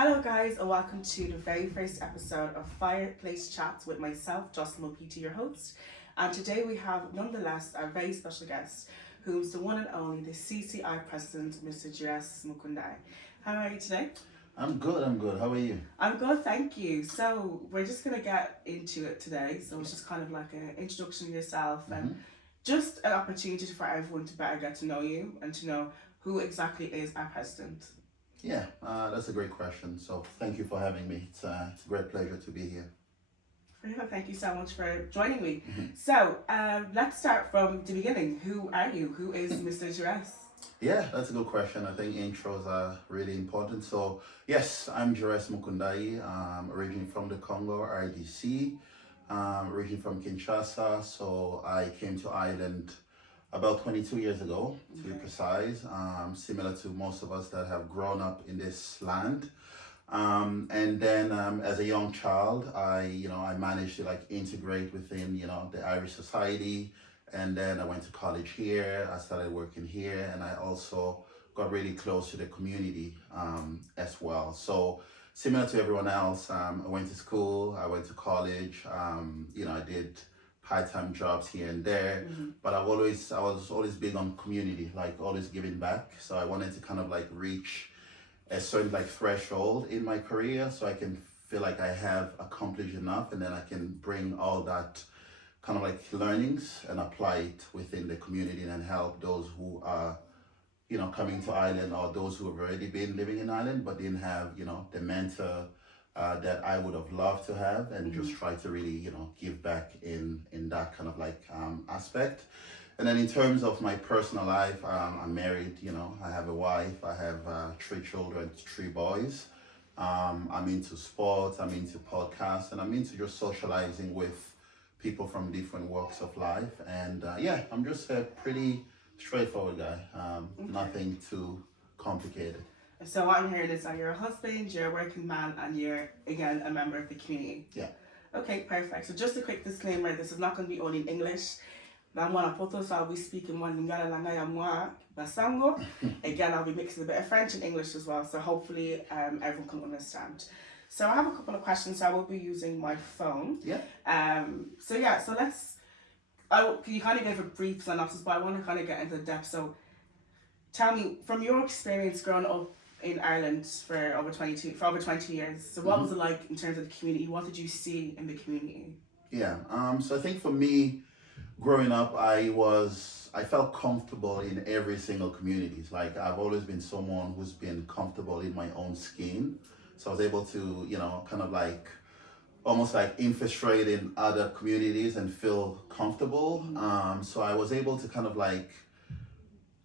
Hello guys and welcome to the very first episode of Fireplace Chats with myself, Jocelyne Mopiti, your host. And today we have nonetheless our very special guest, who's the one and only the CCI President, Mr Giresse Mukundayi. How are you today? I'm good. How are you? I'm good, thank you. So we're just going to get into it today. So it's just kind of like an introduction to yourself and just an opportunity for everyone to better get to know you and to know who exactly is our president. Yeah, that's a great question. So thank you for having me. It's a great pleasure to be here. Thank you so much for joining me. So let's start from the beginning. Who are you? Who is Mr. Giresse? Yeah, that's a good question. I think intros are really important. So yes, I'm Giresse Mukundayi, originally from the Congo, RDC, originally from Kinshasa. So I came to Ireland about 22 years ago, to be precise, similar to most of us that have grown up in this land. And then as a young child, I managed to integrate within, the Irish society. And then I went to college here, I started working here, and I also got really close to the community as well. So similar to everyone else, I went to school, I went to college, I did part-time jobs here and there, but I was always big on community, always giving back. So I wanted to kind of reach a certain threshold in my career so I can feel like I have accomplished enough, and then I can bring all that kind of learnings and apply it within the community and help those who are coming to Ireland, or those who have already been living in Ireland but didn't have the mentor that I would have loved to have, and just try to really give back in that kind of aspect. And then in terms of my personal life, I'm married, I have a wife, I have 3 children, 3 boys. I'm into sports, I'm into podcasts, and I'm into just socializing with people from different walks of life. And I'm just a pretty straightforward guy, nothing too complicated. So what I'm hearing is that you're a husband, you're a working man, and you're, again, a member of the community. Yeah. Okay, perfect. So just a quick disclaimer, this is not going to be only in English. I'll be speaking one Lingala Langaya Mwa Basango. Again, I'll be mixing a bit of French and English as well, so hopefully everyone can understand. So I have a couple of questions, so I will be using my phone. Yeah. So let's, you kind of gave a brief synopsis, but I want to kind of get into depth. So tell me, from your experience growing up in Ireland for over 20 years, so what was it like in terms of the community? What did you see in the community? Yeah, so I think for me, growing up, I felt comfortable in every single community. I've always been someone who's been comfortable in my own skin. So I was able to, kind of almost infiltrate in other communities and feel comfortable. So I was able to kind of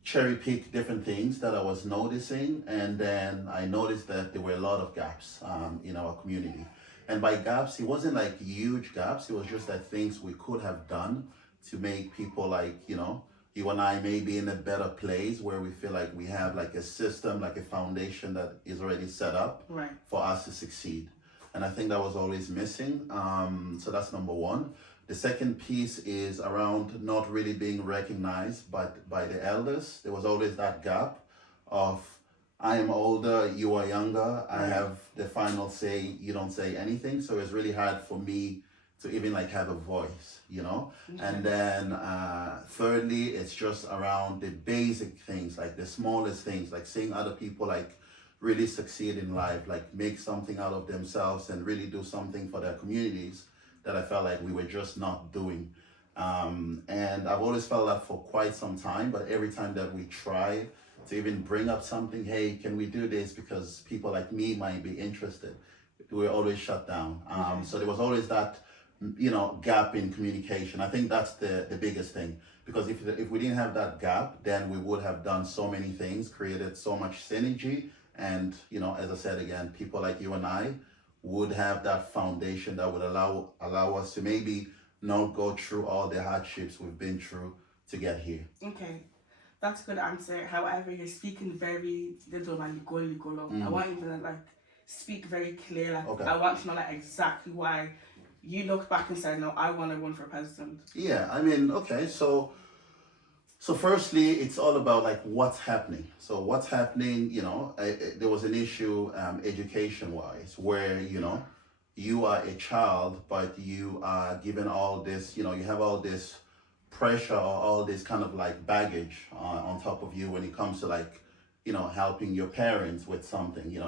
cherry pick different things that I was noticing, and then I noticed that there were a lot of gaps in our community. And by gaps, it wasn't huge gaps, it was just that things we could have done to make people you and I may be in a better place where we feel like we have a system, a foundation that is already set up for us to succeed. And I think that was always missing. So that's number one. The second piece is around not really being recognized by the elders. There was always that gap of, I am older, you are younger, I have the final say, you don't say anything. So it's really hard for me to even have a voice, And then thirdly, it's just around the basic things, the smallest things, seeing other people really succeed in life, make something out of themselves and really do something for their communities that I felt we were just not doing. And I've always felt that for quite some time, but every time that we try to even bring up something, hey, can we do this because people like me might be interested, we're always shut down. So there was always that gap in communication. I think that's the biggest thing, because if we didn't have that gap, then we would have done so many things, created so much synergy, and as I said again, people like you and I would have that foundation that would allow us to maybe not go through all the hardships we've been through to get here. Okay, that's a good answer. However, you're speaking very little I want you to speak very clearly. Okay. I want to know exactly why you looked back and said, no, I want to run for president. Yeah, I mean, okay, so So firstly, it's all about like what's happening. So what's happening, there was an issue education-wise where, you are a child, but you are given all this, you have all this pressure or all this kind of like baggage on top of you when it comes to like, helping your parents with something,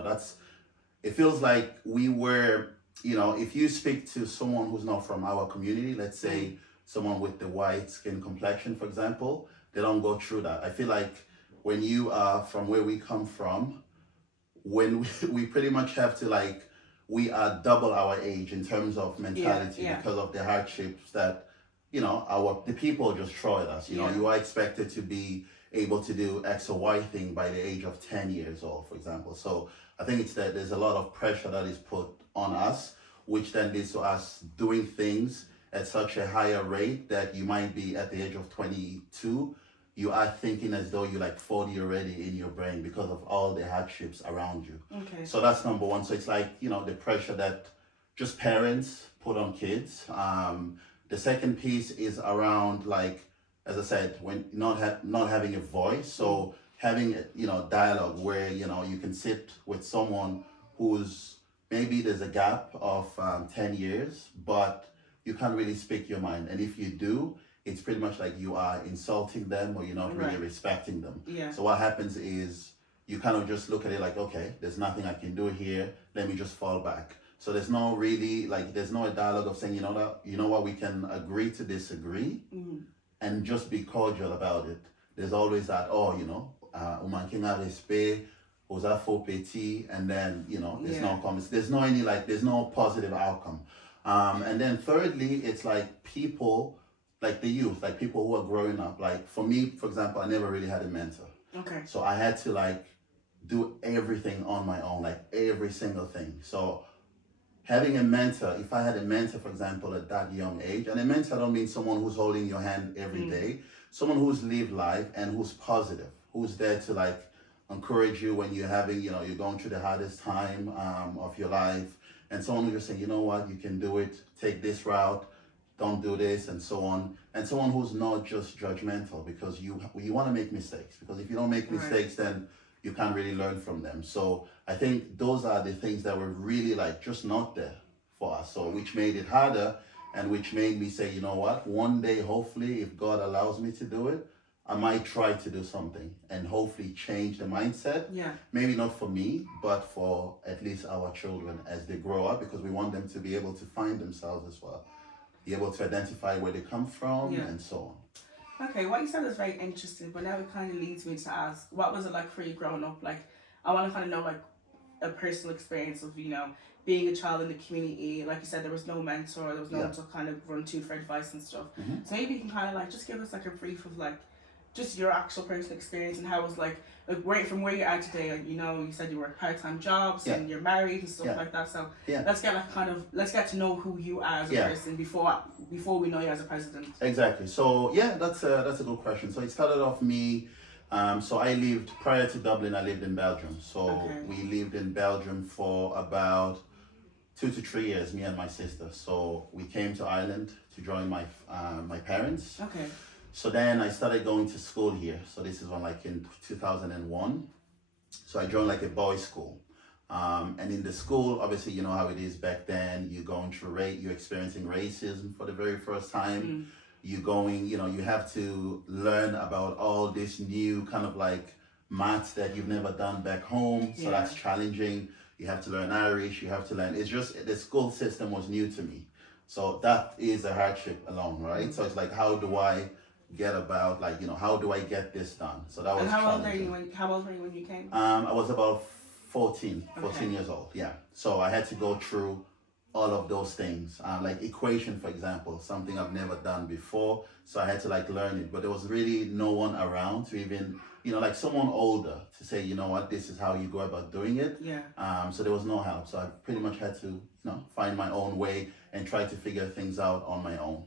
it feels like we were, if you speak to someone who's not from our community, let's say someone with the white skin complexion, for example, they don't go through that. I feel like when you are from where we come from, when we pretty much have to like, we are double our age in terms of mentality because of the hardships that, the people just throw at us. You are expected to be able to do X or Y thing by the age of 10 years old, for example. So I think it's that there's a lot of pressure that is put on us, which then leads to us doing things at such a higher rate that you might be at the age of 22, you are thinking as though you're like 40 already in your brain because of all the hardships around you. Okay. So that's number one. So it's like, the pressure that just parents put on kids. The second piece is around like, as I said, when not having a voice. So having, dialogue where, you can sit with someone who's, maybe there's a gap of 10 years, but you can't really speak your mind. And if you do, it's pretty much like you are insulting them or you're not really respecting them. Yeah. So what happens is you kind of just look at it like, okay, there's nothing I can do here. Let me just fall back. So there's no really, like, there's no dialogue of saying, you know what, we can agree to disagree and just be cordial about it. There's always that, manquer respect, oser faux petit, and then, there's no comments. There's no positive outcome. And then thirdly, it's like people, like the youth, like people who are growing up. Like for me, for example, I never really had a mentor. Okay. So I had to like do everything on my own, like every single thing. So having a mentor, if I had a mentor, for example, at that young age, and a mentor, I don't mean someone who's holding your hand every day, someone who's lived life and who's positive, who's there to like encourage you when you're having, you're going through the hardest time of your life, and someone who just saying, you know what, you can do it, take this route, don't do this, and so on. And someone who's not just judgmental, because you want to make mistakes, because if you don't make mistakes, then you can't really learn from them. So I think those are the things that were really like just not there for us. So which made it harder, and which made me say, you know what, one day, hopefully, if God allows me to do it, I might try to do something and hopefully change the mindset. Yeah. Maybe not for me, but for at least our children as they grow up, because we want them to be able to find themselves as well, be able to identify where they come from and so on. Okay, what you said is very interesting, but now it kind of leads me to ask, what was it like for you growing up? Like, I want to kind of know like a personal experience of, being a child in the community. Like you said, there was no mentor, there was no one to kind of run to for advice and stuff. So maybe you can kind of like just give us like a brief of like just your actual personal experience and how it was like right from where you are today. Like, you said you work part-time jobs and you're married and stuff like that. So let's get to know who you are as a person before we know you as a president. Exactly. So that's a good question. So it started off me. So I lived prior to Dublin. I lived in Belgium. So we lived in Belgium for about 2 to 3 years, me and my sister. So we came to Ireland to join my parents. Okay. So then I started going to school here. So this is in 2001. So I joined like a boys' school. And in the school, obviously, you know how it is back then. You're going through you're experiencing racism for the very first time. You're going, you have to learn about all this new kind of like maths that you've never done back home. So that's challenging. You have to learn Irish. You have to learn. It's just the school system was new to me. So that is a hardship alone, right? So it's like, how do I get about how do I get this done? So that was. And how old were you when you came? I was about 14 years old. Yeah. So I had to go through all of those things, like equation, for example, something I've never done before. So I had to learn it, but there was really no one around to even, like someone older to say, you know what, this is how you go about doing it. Yeah. So there was no help. So I pretty much had to, find my own way and try to figure things out on my own.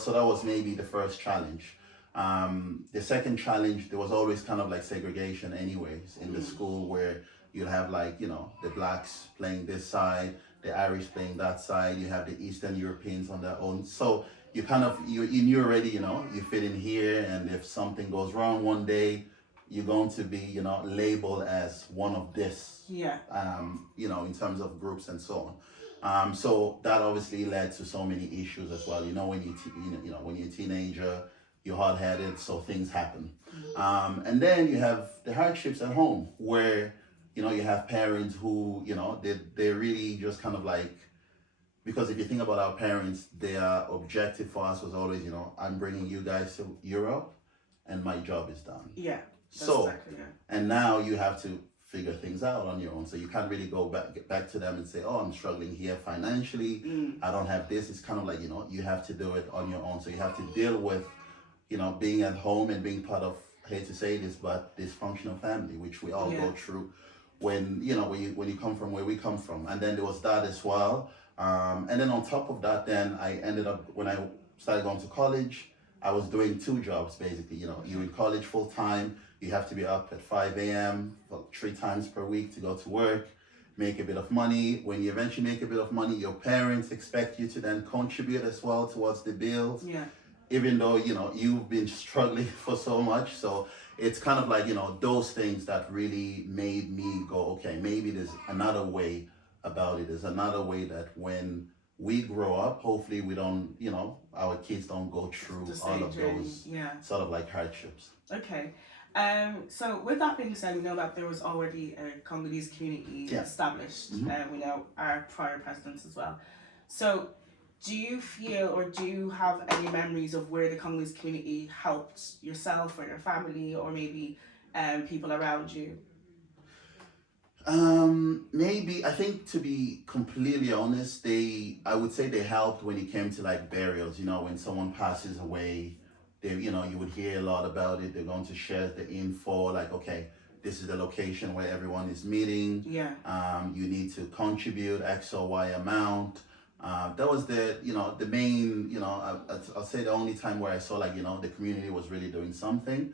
So that was maybe the first challenge. The second challenge, there was always kind of like segregation anyways in the school, where you'll have the blacks playing this side, the Irish playing that side, you have the Eastern Europeans on their own. So you kind of, you knew already, you fit in here, and if something goes wrong one day, you're going to be, labeled as one of this, Yeah. In terms of groups and so on. So that obviously led to so many issues as well. When when you're a teenager, you're hard-headed, so things happen. And then you have the hardships at home where, you have parents who, they really just kind of like, because if you think about our parents, their objective for us was always, I'm bringing you guys to Europe and my job is done. Yeah. So, exactly, yeah. And now you have to figure things out on your own. So you can't really get back to them and say, oh, I'm struggling here financially. I don't have this. It's kind of like, you have to do it on your own. So you have to deal with, being at home and being part of, I hate to say this, but dysfunctional family, which we all go through when you come from where we come from. And then there was that as well. And then on top of that, then I ended up, when I started going to college, I was doing 2 jobs basically. You're in college full time, you have to be up at 5 a.m. 3 times per week to go to work, make a bit of money. When you eventually make a bit of money, your parents expect you to then contribute as well towards the bills. Yeah. Even though, you've been struggling for so much. So it's kind of like, those things that really made me go, okay, maybe there's another way about it. There's another way that when we grow up, hopefully we don't, our kids don't go through all of those sort of like hardships. Okay. So with that being said, we know that there was already a Congolese community established. We know our prior presidents as well. So do you feel, or do you have any memories of where the Congolese community helped yourself or your family, or maybe people around you? Maybe, I think, to be completely honest, I would say they helped when it came to like burials, when someone passes away, you would hear a lot about it. They're going to share the info, like, okay, this is the location where everyone is meeting. Yeah. You need to contribute X or Y amount. That was the main, I'll say the only time where I saw like, the community was really doing something.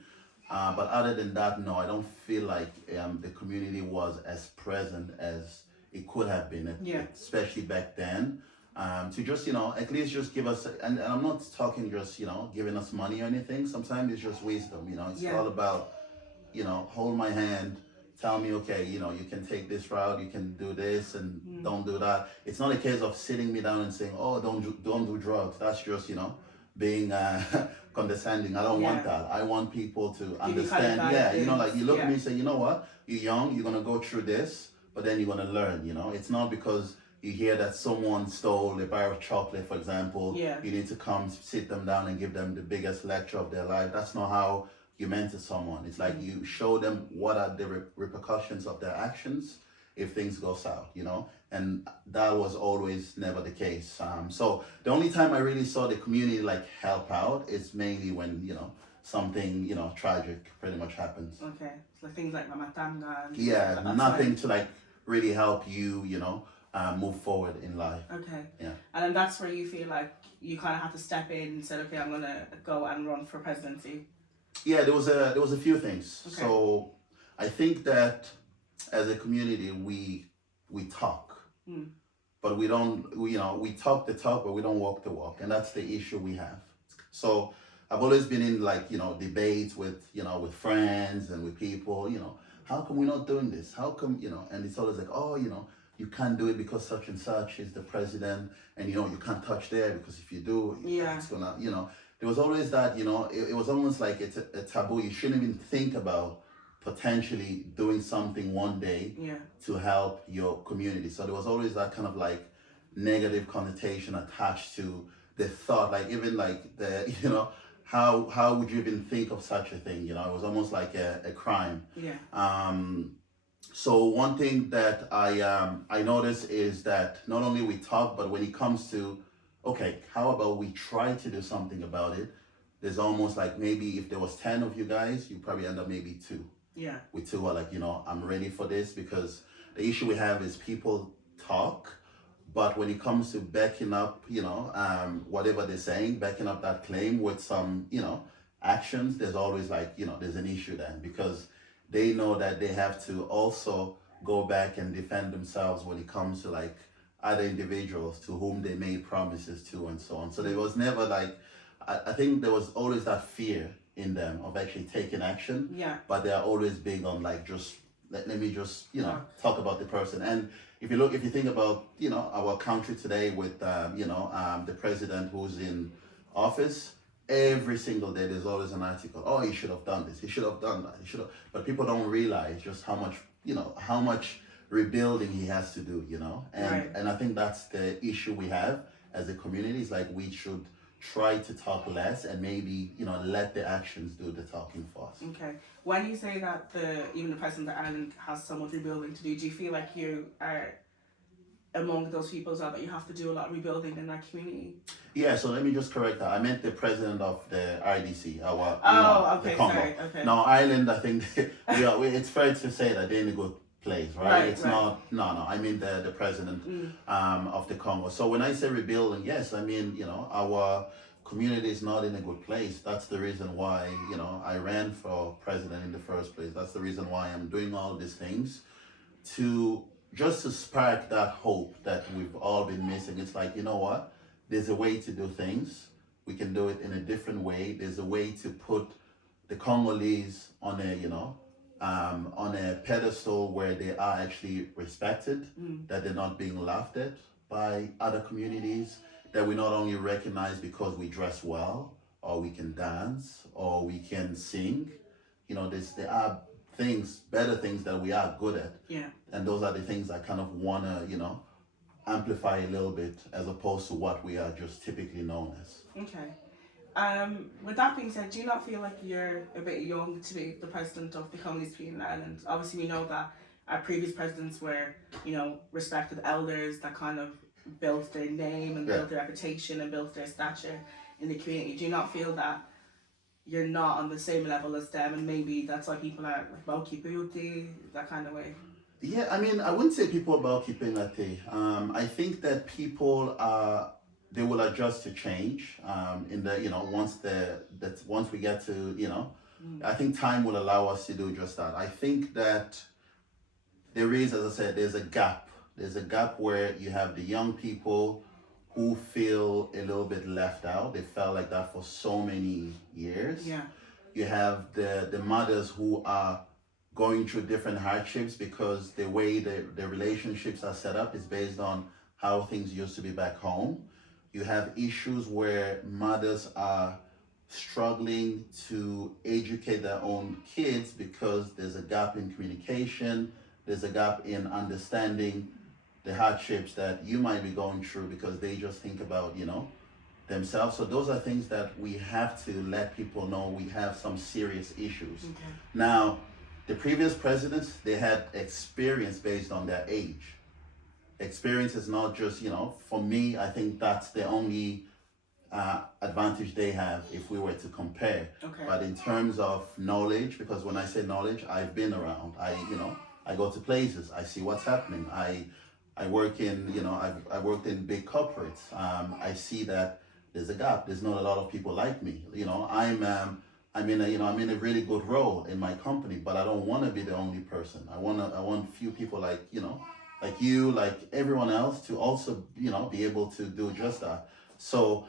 But other than that, no, I don't feel like the community was as present as it could have been, especially back then. To just, at least just give us, and I'm not talking just, giving us money or anything. Sometimes it's just wisdom, it's all about, hold my hand, tell me, okay, you can take this route, you can do this and don't do that. It's not a case of sitting me down and saying, oh, don't do drugs. That's just, being condescending. I don't want that. I want people to understand. Like you look at me and say, you know what, you're young, you're gonna go through this, but then you're gonna learn. It's not because you hear that someone stole a bar of chocolate, for example, you need to come sit them down and give them the biggest lecture of their life. That's not how you mentor someone. It's like you show them what are the repercussions of their actions if things go south, and that was always never the case. So the only time I really saw the community like help out is mainly when, something, tragic pretty much happens. Okay, so things like Mamatanga. Yeah, nothing to like really help you, move forward in life. Okay. Yeah. And then that's where you feel like you kind of have to step in and say, okay, I'm gonna go and run for presidency. Yeah, there was a few things. Okay. So I think that as a community, we talk, but we don't. We talk the talk, but we don't walk the walk, and that's the issue we have. So I've always been in like debates with with friends and with people. How come we're not doing this? How come And it's always like, oh, you can't do it because such and such is the president, and you can't touch there because if you do, it's gonna There was always that it was almost like it's a taboo. You shouldn't even think about potentially doing something one day to help your community. So there was always that kind of like negative connotation attached to the thought, like even like the how would you even think of such a thing? It was almost like a crime. So one thing that I noticed is that not only we talk, but when it comes to, okay, how about we try to do something about it? There's almost like maybe if there was 10 of you guys, you probably end up maybe 2. Yeah. With 2 are like, I'm ready for this, because the issue we have is people talk, but when it comes to backing up, whatever they're saying, backing up that claim with some, actions, there's always like, there's an issue then, because they know that they have to also go back and defend themselves when it comes to like other individuals to whom they made promises to and so on. So there was never like, I think there was always that fear in them of actually taking action. Yeah. But they're always big on like, just let me just, Yeah. talk about the person. And if you think about, our country today with, the president who's in office, every single day there's always an article. Oh, he should have done this. He should have done that. He should have. But people don't realize just how much rebuilding he has to do. And Right. and I think that's the issue we have as a community. Is like we should try to talk less and maybe let the actions do the talking for us. Okay. When you say that even the president of Ireland has so much rebuilding to do you feel like you are among those people as well, that you have to do a lot of rebuilding in that community? Yeah, so let me just correct that. I meant the president of the RDC, Okay, the Congo. sorry, okay. Now, Ireland, I think, it's fair to say that they're in a good place, right? It's right. not, I mean the president of the Congo. So when I say rebuilding, yes, I mean, our community is not in a good place. That's the reason why, I ran for president in the first place. That's the reason why I'm doing all these things to spark that hope that we've all been missing. It's like, what? There's a way to do things. We can do it in a different way. There's a way to put the Congolese on a pedestal where they are actually respected, that they're not being laughed at by other communities, that we not only recognize because we dress well, or we can dance, or we can sing. There are better things that we are good at. Yeah. And those are the things I kind of want to, amplify a little bit as opposed to what we are just typically known as. Okay. With that being said, do you not feel like you're a bit young to be the president of the Congolese people in Ireland? Obviously, we know that our previous presidents were, respected elders that kind of built their name and built their reputation and built their stature in the community. Do you not feel that you're not on the same level as them, and maybe that's why people are like, well, keep beauty, that kind of way? Yeah, I mean, I wouldn't say people about keeping latte. I think that people they will adjust to change. In the once we get to I think time will allow us to do just that. I think that there is, as I said, there's a gap. There's a gap where you have the young people who feel a little bit left out. They felt like that for so many years. Yeah. You have the mothers who are going through different hardships because the way the relationships are set up is based on how things used to be back home. You have issues where mothers are struggling to educate their own kids because there's a gap in communication, there's a gap in understanding the hardships that you might be going through because they just think about, themselves. So those are things that we have to let people know we have some serious issues. Okay. Now, the previous presidents, they had experience based on their age. Experience is not just, for me, I think that's the only advantage they have if we were to compare. Okay. But in terms of knowledge, because when I say knowledge, I've been around. I go to places, I see what's happening. I work in, I've worked in big corporates. I see that there's a gap. There's not a lot of people like me. I'm in a really good role in my company, but I don't want to be the only person. I want few people like you, like everyone else to also, be able to do just that. So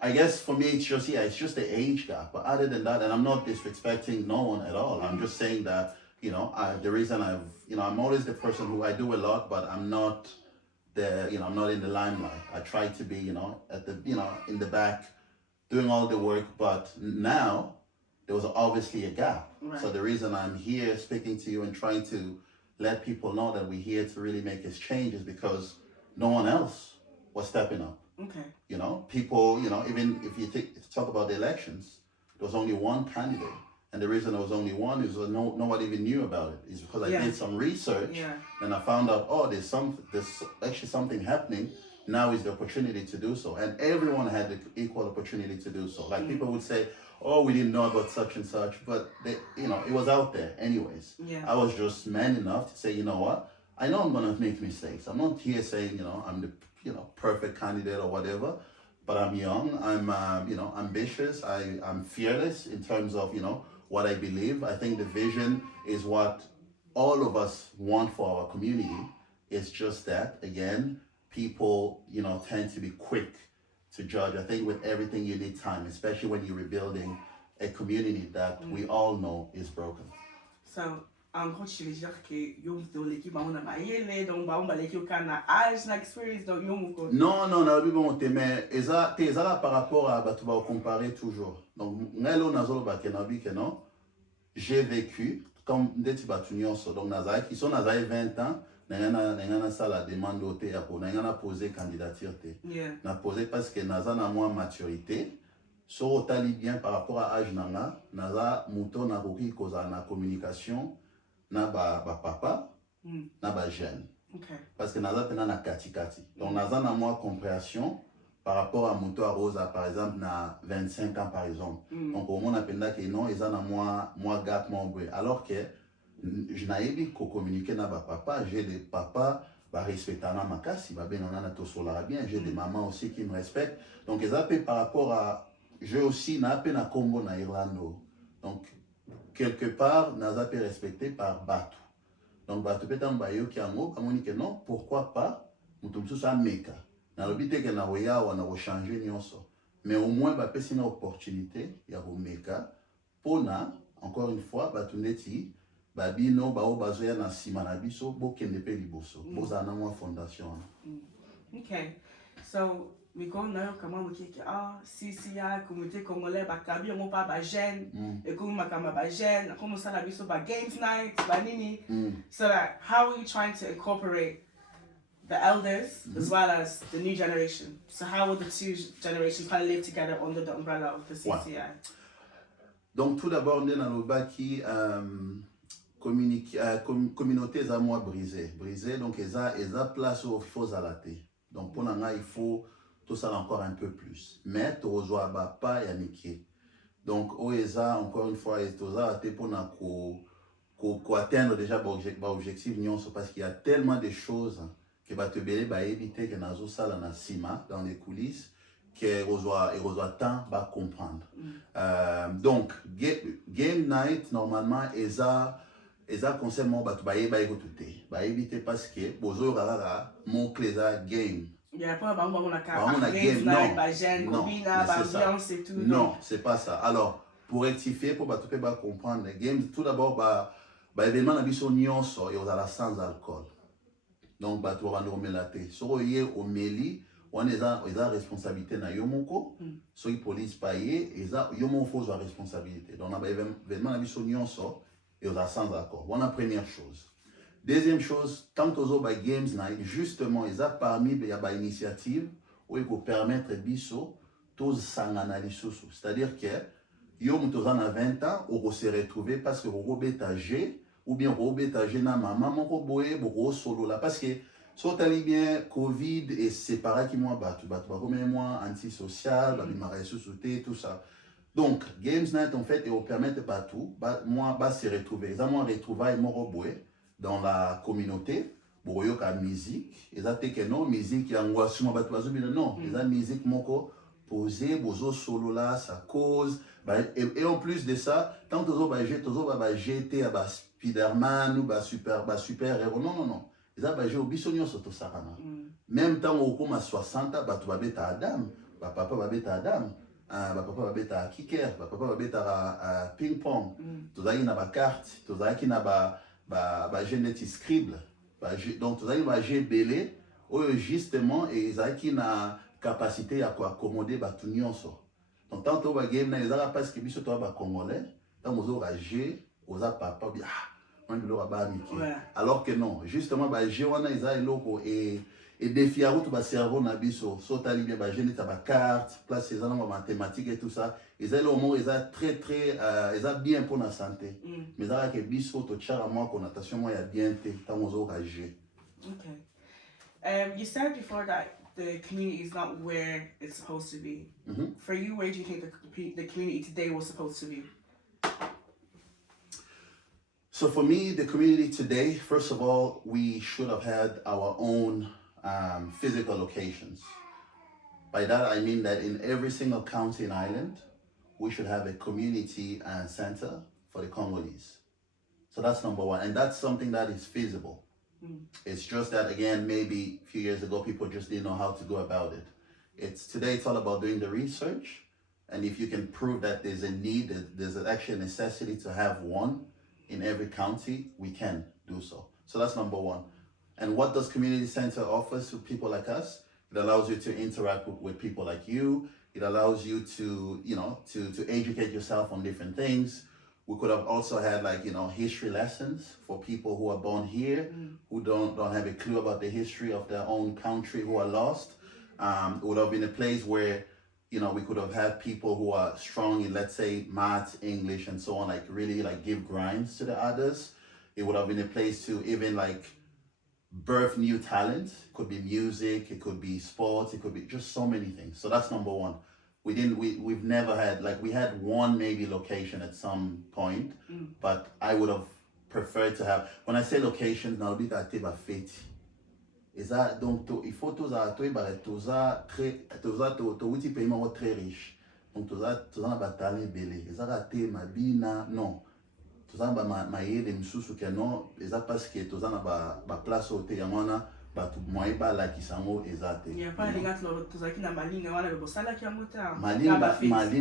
I guess for me, it's just the age gap. But other than that, and I'm not disrespecting no one at all. I'm just saying that, the reason I'm always the person who I do a lot, but I'm not I'm not in the limelight. I try to be, at the, in the back doing all the work, but now there was obviously a gap. Right. So the reason I'm here speaking to you and trying to let people know that we're here to really make this change is because no one else was stepping up. Okay. People, even if you talk about the elections, there was only one candidate. And the reason there was only one is nobody even knew about it. It's because I did some research and I found out, there's actually something happening. Now is the opportunity to do so. And everyone had the equal opportunity to do so. Like people would say, we didn't know about such and such, but it was out there anyways. Yeah. I was just man enough to say, you know what? I know I'm gonna make mistakes. I'm not here saying, I'm the perfect candidate or whatever, but I'm young, I'm ambitious, I'm fearless in terms of, what I believe. I think the vision is what all of us want for our community. It's just that, again, people, you know, tend to be quick to judge. I think with everything you need time, especially when you're rebuilding a community that we all know is broken. So, quand tu veux dire que yo dans l'équipe on a maillé donc ba on ba l'équipe kana âge na experience donc yo muko. Non, bon mais eza par rapport à tu vas comparer toujours. Donc ngelo nazolo ba kenabi que non. J'ai vécu comme des tibatunions donc nazai qui sont nazai 20 ans nangana ça la demande au ya pour nangana poser candidature té. Na poser parce que naza na moi maturité. So otali bien par rapport à âge nanga naza muto na koki koza na communication na ba papa na ba jeune. Okay. Parce que naza pena na kati. Donc naza na moi compréhension par rapport à muto à Rosa par exemple na 25 ans par exemple. Donc au moins napenda que non eza na moi gap mon alors que je n'ai pas communiquer na ba papa, j'ai des papas ba respectana makasi ba benana na to sola bien, j'ai des mamans aussi qui me respectent. Donc ils appellent par rapport à j'ai aussi na appelé na Congo na Irlando. Donc quelque part naza peut respecté par Batu. Donc Batu peut en bayo qui en haut amoni que non, pourquoi pas mutumsu sa meka. Na lobite que na roya ou na changer nyonso. Mais au moins ba pesi na opportunité ya bo meka pona encore une fois Batu neti babino bao bazoya na sima na biso bokende pe liboso. Boza na moi fondation. Okay. So we go now comment we kiki CCI communauté congolais ba kabi on pas ba jeune et comme makama ba jeune comme ça la biso ba games night ba nini. So that how are you trying to incorporate the elders as well as the new generation? So how will the two generations kind of live together under the umbrella of the CCI? Ouais. Donc tout d'abord on est dans le bas qui communauté za moi brisé donc eza place où il faut zalater. Donc pour nanga il faut tout ça encore un peu plus. Mais tu rejoins pas ya miki. Donc oeza encore une fois et tout ça pour na ko atteindre déjà objectif nyonso parce qu'il y a tellement de choses que va te belé va éviter que nazo sala na sima dans les coulisses que rejoint temps va comprendre. Donc game night normalement eza conseil mo ba ba écouter ba éviter parce que bozo rara mon clé game. Il y a pas bah on a game non et tout. Non, c'est pas ça. Alors pour rectifier pour tout ba comprendre les games tout d'abord ba événement na biso nyonso et la sans alcool. Donc ba to rendre melaté. So yé au meli on est a responsabilité na yomoko so y police payer eza yomo faut la responsabilité. Donc na événement na biso nyonso et la sans alcool. Voilà la première chose. Deuxième chose, tant aux autres games night, justement, ils ont parmi les initiatives où ils peuvent permettre biso tous s'analyser. C'est-à-dire que yo mutoza na 20 ans, on se retrouver parce que on âgé ou bien on âgé na maman moko boye boko solo là parce que soit tali bien Covid et c'est pareil qui moi batu comme moi antisocial, ba bimara sous-sauté tout ça. Donc games night en fait et on permet partout moi se retrouver. Ça moi retrouvaille moko boye dans la communauté, pour la musique, et ça que non, musique qui angoisse sur ma bateau, non, la musique moko posée, bozo solo là, ça cause, et en plus de ça, tant que vous jeter à Spider-Man ou super héros, non, ils ont joué au bisogno sur tout ça. Même temps où on a 60, tu vas bêta Adam, papa va bêta Adam. Papa va bêta kicker, papa va bêta ping-pong, tu as une carte, tu as une jeune scribe donc tu as une belé justement et ils ont une capacité à accommoder tout nyonso. Donc tant que game na ils ont parce que biso to ba congolais tant vous aura jouer aux papa bien on le ba miki alors que non justement ba jeu wana ils ont loko et défi à route ba cerveau na biso so tali bien ba jeune ta ba carte place ces en mathématiques et tout ça ils ont au moins ils ont très ils ont bien pour la santé mais ça que biso to chara moi connotation moi ya bien té tant vous aura jouer. Okay. You said before that the community is not where it's supposed to be. For you, where do you think the community today was supposed to be? So for me, the community today, first of all, we should have had our own physical locations. By that, I mean that in every single county and island, we should have a community center for the Congolese. So that's number one. And that's something that is feasible. It's just that, again, maybe a few years ago, people just didn't know how to go about it. Today it's all about doing the research. And if you can prove that there's a need, there's actually a necessity to have one in every county, we can do so. So that's number one. And what does community center offer to people like us? It allows you to interact with people like you. It allows you to, to educate yourself on different things. We could have also had history lessons for people who are born here, who don't have a clue about the history of their own country, who are lost. It would have been a place where, we could have had people who are strong in, let's say, math, English, and so on, really give grinds to the others. It would have been a place to even birth new talents. It could be music, it could be sports, it could be just so many things. So that's number one. We've never had, we had one maybe location at some point, but I would have preferred to have, when I say locations, now be that type of fete. Et ça, donc, il faut tous très riche. Donc, tous na batale belé. Et ça, raté, ma bina, non. Tous na ma yede msusu ke non. Et ça, parce que tous na ba place au te yamana, ba tu moye ba la ki sango ezate. Il y a pas les gars tous qui na malinga wana be bosala ki amota. Malinga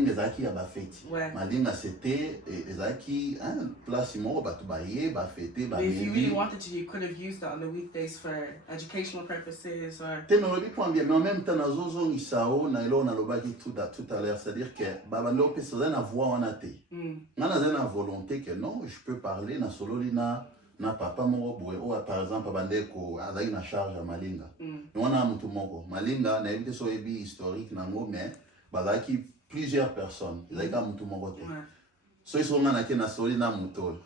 ezaki ya ba fete. Ouais. Malinga c'était ezaki place mo ba tu ba ye ba fete ba. If you really wanted to, you could have used that on the weekdays for educational purposes or. Technologie point bien, mais en même temps nazo zo isao na ilo na lobaki tout à l'heure, c'est-à-dire que baba ndo pe ça na voix on a té. Na na volonté que non, je peux parler na solo lina na papa moko boye o par exemple bandeko azali na charge ya malinga. Wana mutu moko malinga na éviter so ebi historique nango mais bazaki plusieurs personnes. Ezaka mutu moko te. So iso ngana ke na solo na mutu.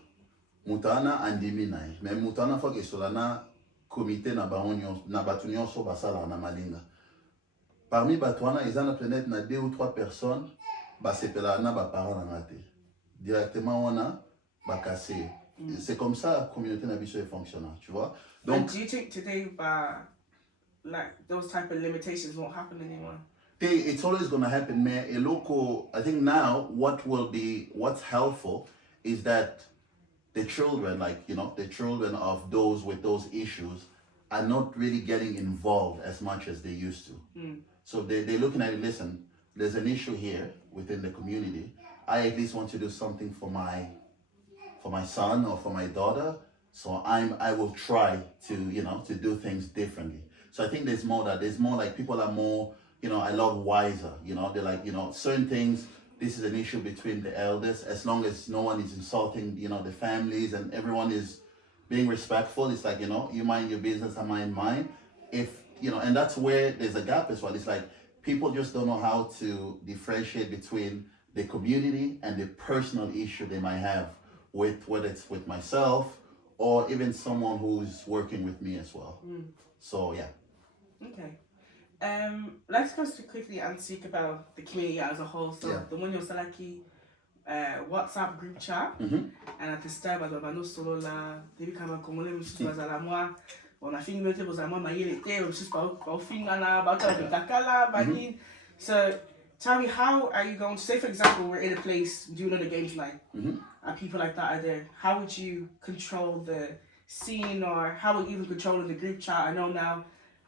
Mutana andimi nae. Mais mutana fois que solana comité na baonyo na batunyo so basala na malinga. Parmi batwana ils ont peut-être na 2 ou 3 personnes ba sepela na ba parents na ngate. Directement on a ba cassé. C'est comme ça la communauté na biso fonctionne, tu vois. Donc and do you think today those type of limitations won't happen anymore? It's always going to happen, man. A local, I think now what's helpful is that the children, the children of those with those issues are not really getting involved as much as they used to. So they're looking at it, listen, there's an issue here within the community. I at least want to do something for my son or for my daughter. So I will try to do things differently. So I think there's more people are more, a lot wiser, they're certain things, this is an issue between the elders, as long as no one is insulting, the families and everyone is being respectful. It's you mind your business, I mind mine. And that's where there's a gap as well. It's people just don't know how to differentiate between the community and the personal issue they might have with, whether it's with myself or even someone who's working with me as well. So yeah. Okay. Let's go quickly and speak about the community as a whole. So the one you're selling, WhatsApp group chat, and at the start, no solo la, they become a Congolese Diaspora. On a fini meute aux amants maillé l'été, on juste pas fin na bata de takala bani. So tell me, how are you going to say, for example, we're in a place doing another games night, and people like that are there. How would you control the scene, or how would you even control the group chat? I know now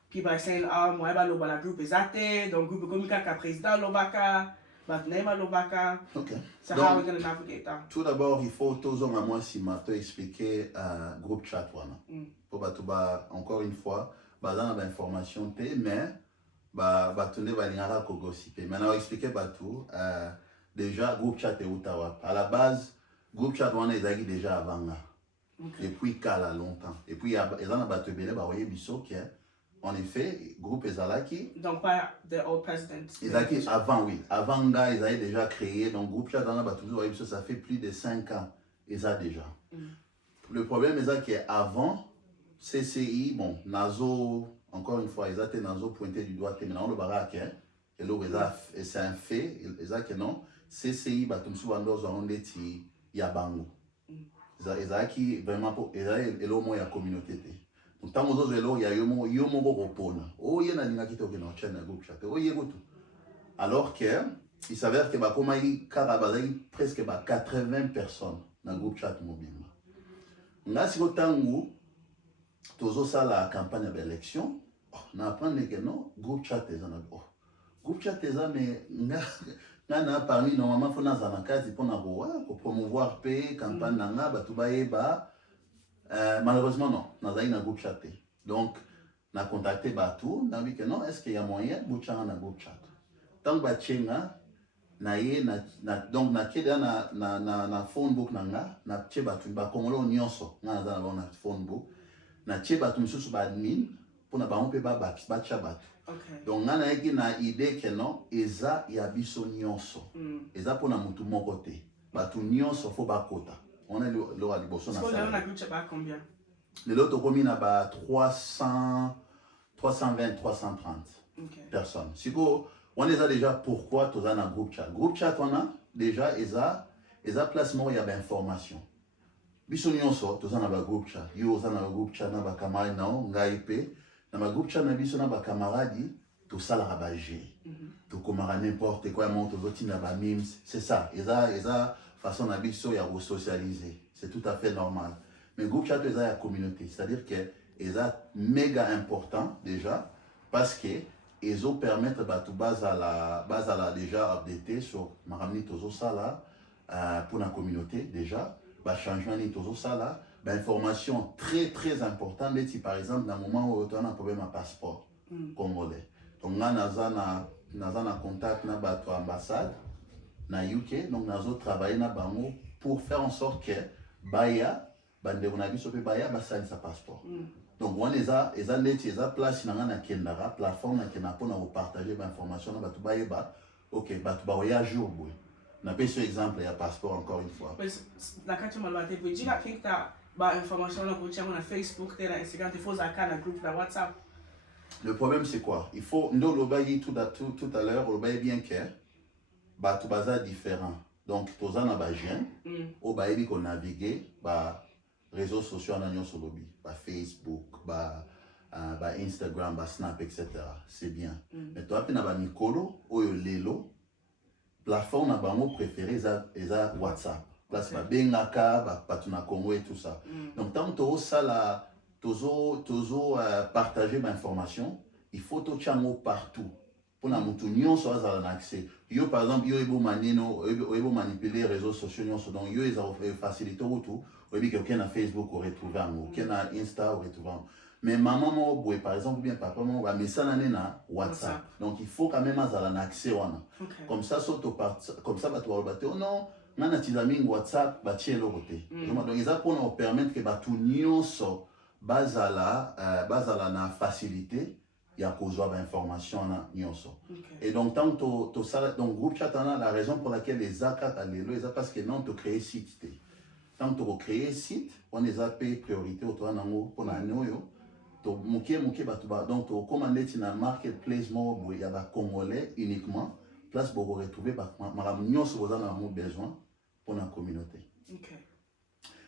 people are saying, moi la groupe est athée, donc groupe communique ka président lobaka, but nema lobaka. Okay. So how are we going to navigate that? Tout d'abord, il faut toujours à moi si m'a expliquer groupe chat wana. Pour encore une fois, dans l'information té mais tunde balingara ko gossiper. Maintenant expliquer tout déjà groupe chat est utawa. À la base, groupe chat wana ezaki déjà avant là. Depuis kala longtemps. Et puis ezana batu belé ba voyer biso que en effet, groupe ezalaki. Donc pas the old president. Ezalaki avant, oui. Avant là, ils avaient déjà créé donc groupe chat dans batu voyer biso, ça fait plus de 5 ans. Et ça déjà. Le problème est que avant CCI, bon, Nazo, encore une fois, ils ont Nazo pointé du doigt, mais non, le baraque, et là, c'est un fait, ils ont que non, CCI, bah, tout le monde doit avoir des petits yabango. Ils ont qui vraiment pour, ils ont moins la communauté. Donc, tant que il y a yomo repona. Oh, il y a un qui est dans chaîne groupe chat. Oh, il y a tout. Alors que, il s'avère que, bah, comme il y a presque 80 personnes dans le groupe chat mobile. Là, si vous tozo ça la campagne d'élection na apprendre que non groupe chat eza na groupe chat eza mais na parmi normalement faut na za kati pour na ko promouvoir paix campagne na ba to ba malheureusement non na za na groupe chat donc na contacté batou na dit que non est-ce qu'il y a moyen bouchanga na groupe chat tant ba chenga na ye donc na keda na phone book na che batou ba kongolo nyonso na za na phone book na che batou misusu ba admin pour na ba on peut ba cha batou donc na yaki na idée que non eza ya biso nyonso eza pour na mutu moko te batou nyonso faut ba kota on est le à liboso na ça na groupe chat ba combien le lot komi na ba 320 330 personnes siko on est déjà pourquoi tous dans un groupe chat on a déjà eza placement il y a d'information biso nyonso tous dans un groupe chat yo za na groupe chat na ba camarade na ngaipe na ba groupe chat na biso na ba camarade tout ça la rabager tout comme n'importe quoi monte aux na ba memes c'est ça eza façon na biso ya socialiser c'est tout à fait normal mais groupe chat eza la communauté c'est-à-dire que eza méga important déjà parce que ils ont permettre de base à la déjà updater sur maramni tozo sala pour la communauté déjà changement ni tozo sala information très très importante si par exemple dans le moment où tu as un problème à passeport congolais donc on a contact na bato ambassade na UK donc nazo travailler na bango pour faire en sorte que baya bande on a vu sur baya basali sa passeport donc on les a place na kendara plateforme na kena pour partager l'information na batu ba OK batu ba ya jour boy na pe ce exemple ya passeport encore une fois la quand mal baté but you not think that ba information na ko na Facebook na Instagram il faut ça na groupe na WhatsApp le problème c'est quoi il faut ndo lo ba yi tout à l'heure lo ba bien que batu baza différent donc toza na ba jeune o ba yebi ko naviguer ba réseaux sociaux na nyonso lobby ba Facebook ba Instagram ba Snap etc c'est bien mais toi pe na ba mikolo oyo lelo plateforme na bango préféré eza WhatsApp place ba bengaka ba tu na Congo et tout ça donc tant to sala tozo partager ba information il faut to chango partout pour na mutu nyonso azala na accès yo par exemple yo ebo maneno ebo manipuler réseaux sociaux nyonso donc yo eza faciliter tout oui, que na Facebook au retrouver en que na Insta au retrouver mais maman mo boy par exemple bien papa mo ba message na WhatsApp donc il faut quand même avoir un accès wana comme ça comme ça ba to ba to non nana tizami WhatsApp ba tielo côté donc ils a pour permettre que ba tout nyonso bazala na facilité ya kozwa ba information na nyonso et donc tant to ça donc groupe chat la raison pour laquelle les akata lelo ils a parce que non to créer site tant que créer site on les a payé priorité autour nango pour na noyo to moké batuba donc to commander na marketplace mo il y a ba congolais uniquement place pour retrouver ba maramnyo so za na mo besoin pour la communauté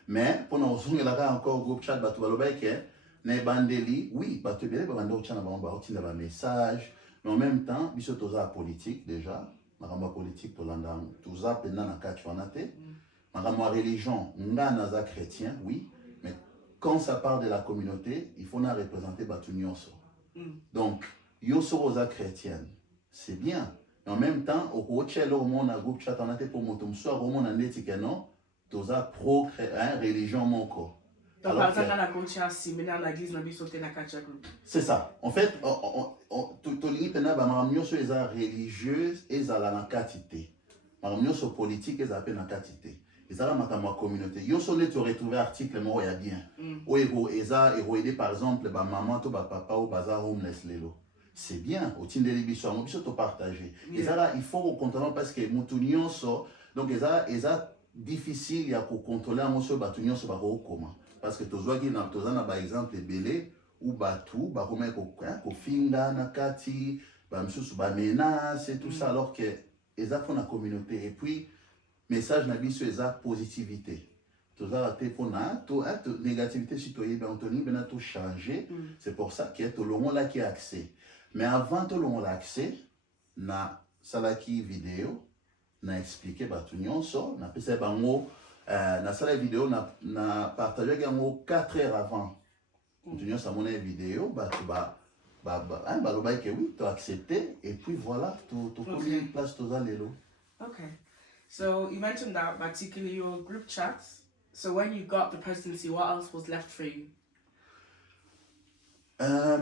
mais pour nous la encore groupe chat batuba lo ba ke na bandeli oui batu bele ba bando chana ba otinda ba message mais en même temps biso toza politique déjà maramba politique to landa toza pena na kati wanate ma religion, naza chrétien, oui, mais quand ça parle de la communauté, il faut la représenter Batu Nyonso. Donc, Yoso Rosa chrétienne, c'est bien. Mais en même temps, au Rochelle, au monde, au groupe chat, on a été pour motom, soit au monde, on a dit que non, toza pro religion monko. Donc, par exemple, la conscience, si maintenant l'église n'a pas sauté dans le groupe. C'est ça. En fait, tout le monde, Nyonso est religieuse et la quantité. Nyonso politique est la quantité. Et ça, ma communauté. Yo sonne tu retrouver article moi ya bien. O aidé par exemple ba maman to ba papa ou bazar homeless lelo. C'est bien. Au tindeli biso mo biso to partager. Et ça là il faut contrôler parce que mutu nyonso donc eza difficile ya ko contrôler mo so batu nyonso ba ko comment parce que tozwaki na tozana ba exemple belé ou batu ba koma ko finga na kati ba msusu ba menace et tout ça alors que eza pour la communauté et puis message na biso eza positivité toza te pona to négativité citoyenne ben Anthony ben to changer c'est pour ça que to longo là qui accès mais avant to longo l'accès na salaki vidéo na expliquer batu nyonso na pesa bango na sala vidéo na partager gango 4 heures avant Continue à monnaie vidéo, que oui, tu as accepté, et puis voilà, tu Okay. place tous les lots. Okay. So you mentioned that particularly your group chats. So when you got the presidency, what else was left for you?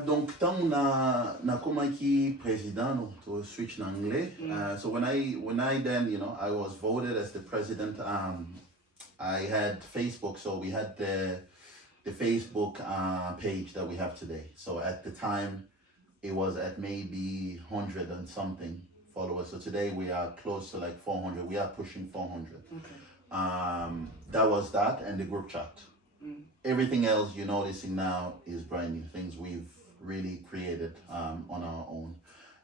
Donc, tant na comme qui président, to switch en anglais. So when I then, I was voted as the president, I had Facebook, so we had the Facebook page that we have today. So at the time, it was at maybe 100 and something followers. So today we are close to like 400. We are pushing 400. Okay. That was that, and the group chat. Everything else you're noticing now is brand new things we've really created on our own.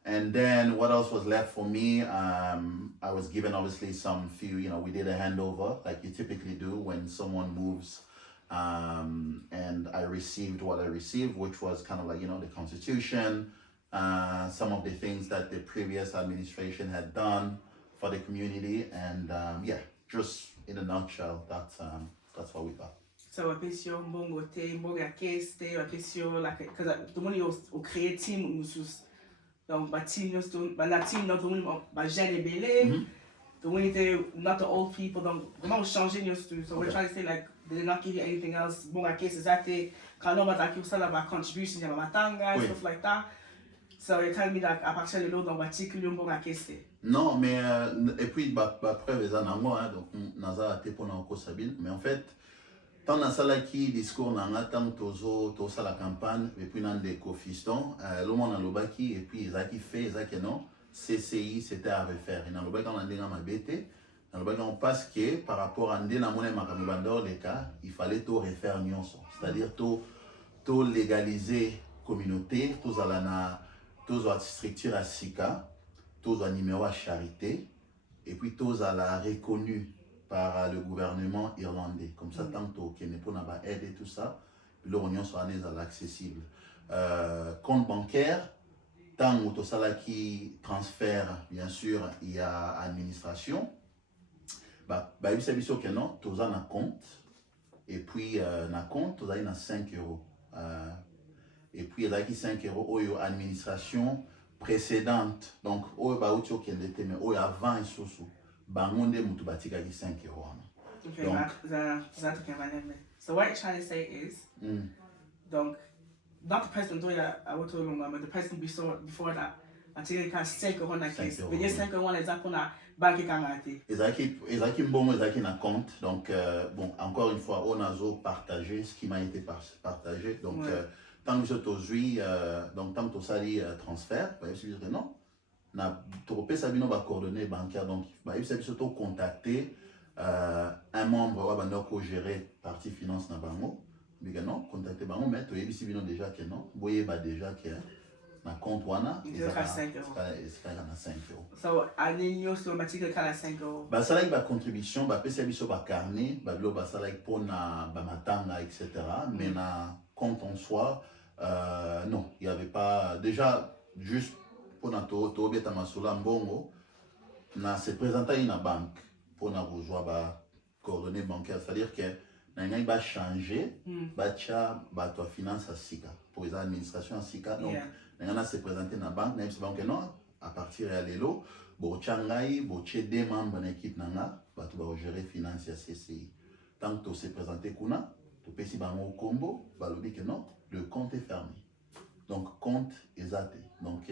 And then what else was left for me? I was given obviously some few, we did a handover like you typically do when someone moves. And I received what I received, which was kind of like, the Constitution, some of the things that the previous administration had done for the community. And just in a nutshell, that's what we got. So a question mbongo te mbonga keste a question like because the money was créé team nous donc ba team nous ba la team not only ba jeune belé the money they not the old people donc vraiment changer nous so we're trying to say like they did not give you anything else mbonga keste exactly quand on va t'accuser ça là ba contribution ya ba matanga stuff like that. So you're telling me that à partir de l'autre dans particulier mbonga keste. Non mais et puis ba preuve ça na moi donc naza te pour na ko sabine mais en fait tant na sala qui discours na tant tozo to sala campagne et puis nan des cofiston le monde lobaki et puis ezaki fait ezaki non CCI c'était à refaire et na lobaki on a ndinga mabete na lobaki on parce que par rapport à ndena mona makambo bandor les cas il fallait tout refaire nyonso c'est-à-dire tout légaliser communauté tous ala na tous à structure à sika tous à numéro à charité et puis tous à la reconnu par le gouvernement irlandais. Comme ça, tant que n'est pas aide et tout ça, l'union soit accessible. Compte bancaire, tant que tout ça qui transfère, bien sûr, il y a administration. Il s'agit que non, tout ça na compte. Et puis, na compte, tout ça na 5 euros. Et puis, il y a 5 euros, il y a administration précédente. Donc, il y a 20 sous. Bangonde mutu batika ki 5 euros. Okay, so what you're trying to say is, donc, not the president doing that, I will tell you, but the president before that, I think can 5 euros na case. Mais les 5 euros exactement na banque kangati. Ezaki mbongo ezaki na compte. Donc bon, encore une fois, on a partagé ce qui m'a été partagé. Donc tant que je t'ozui, donc tant que tu sali transfert, je dire non. Na tropé sabino ba coordonnées bancaires donc il s'est surtout contacter un membre wa bando ko gérer partie finance na bango mais non contacter bango mais to yebi sibino déjà que non boye ba déjà que na compte wana il y a 5 euros. Na 5 euros. So aninyo automatique kala 5 euros. Ba ça like ba contribution ba pesa biso ba carnet ba bilo ba ça like pour na ba matanga etc. Mais na compte en soi non, il y avait pas déjà juste pour to beta masula mbongo na se présenter une banque pour na rejoindre coordonnées bancaires, c'est-à-dire que na ngai ba changer ba cha ba to finance à sika pour les administrations à sika donc na se présenter na banque na banque non à partir de lelo bo changai bo che des membres na équipe nanga ba to ba gérer finance à CCI tant que se présenter kuna to pesi bango combo ba lobi que non le compte est fermé. Donc, compte exact. Donc,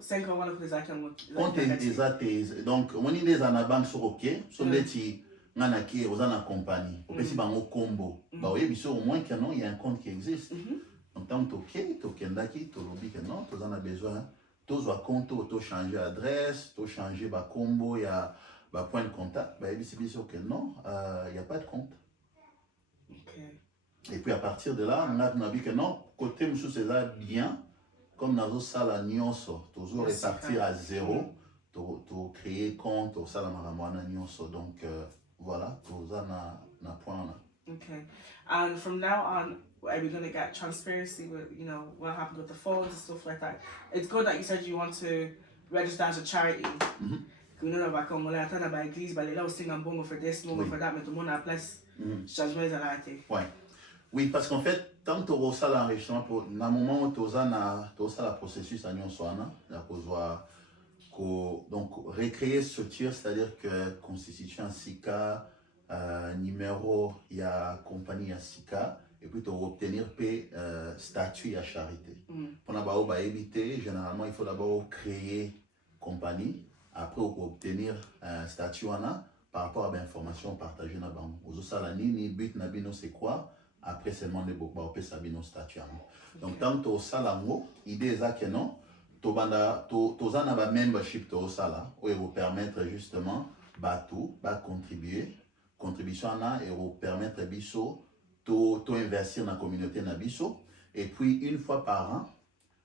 5 euros pour les actions. Compte exact. Donc, on est des en banque sur OK. Sur des petits, on a qui aux en compagnie. On peut si bango combo. Bah oui, bien sûr, au moins qu'il y a un compte qui existe. Donc, tant que OK, token daki, to lobby que non, tous en a besoin. Tous va compte, to changer adresse, to changer ba combo, il y a ba point de contact. Bah oui, c'est bien sûr que non, il y a pas de compte. Et puis à partir de là, on a vu que non, côté monsieur César bien, comme dans le salle nyonso, toujours repartir à zéro, to créer compte, to salle maramwana nyonso. Donc voilà, tout ça na point là. Okay, and from now on, are we gonna get transparency with what happened with the phones and stuff like that? It's good that you said you want to register as a charity. Oui, parce qu'en fait, tant que tu as l'enregistrement, pour le moment où tu as le processus à Nyon Soana, donc recréer structure, c'est-à-dire que constitution un SICA, numéro, il y a compagnie à SICA, et puis tu obtenir statut à charité. Pour d'abord éviter, généralement il faut d'abord créer compagnie, après on peut obtenir statut par rapport à l'information partagée na bango. Ozo sala nini, but na bino c'est quoi? Après seulement de beaucoup pe sabino statut. Donc tant que sala ngo, idée ça que non, to na ba membership to sala, où il vous permettre justement tout, contribuer, contribution na et vous permettre biso to investir dans la communauté na biso, et puis une fois par an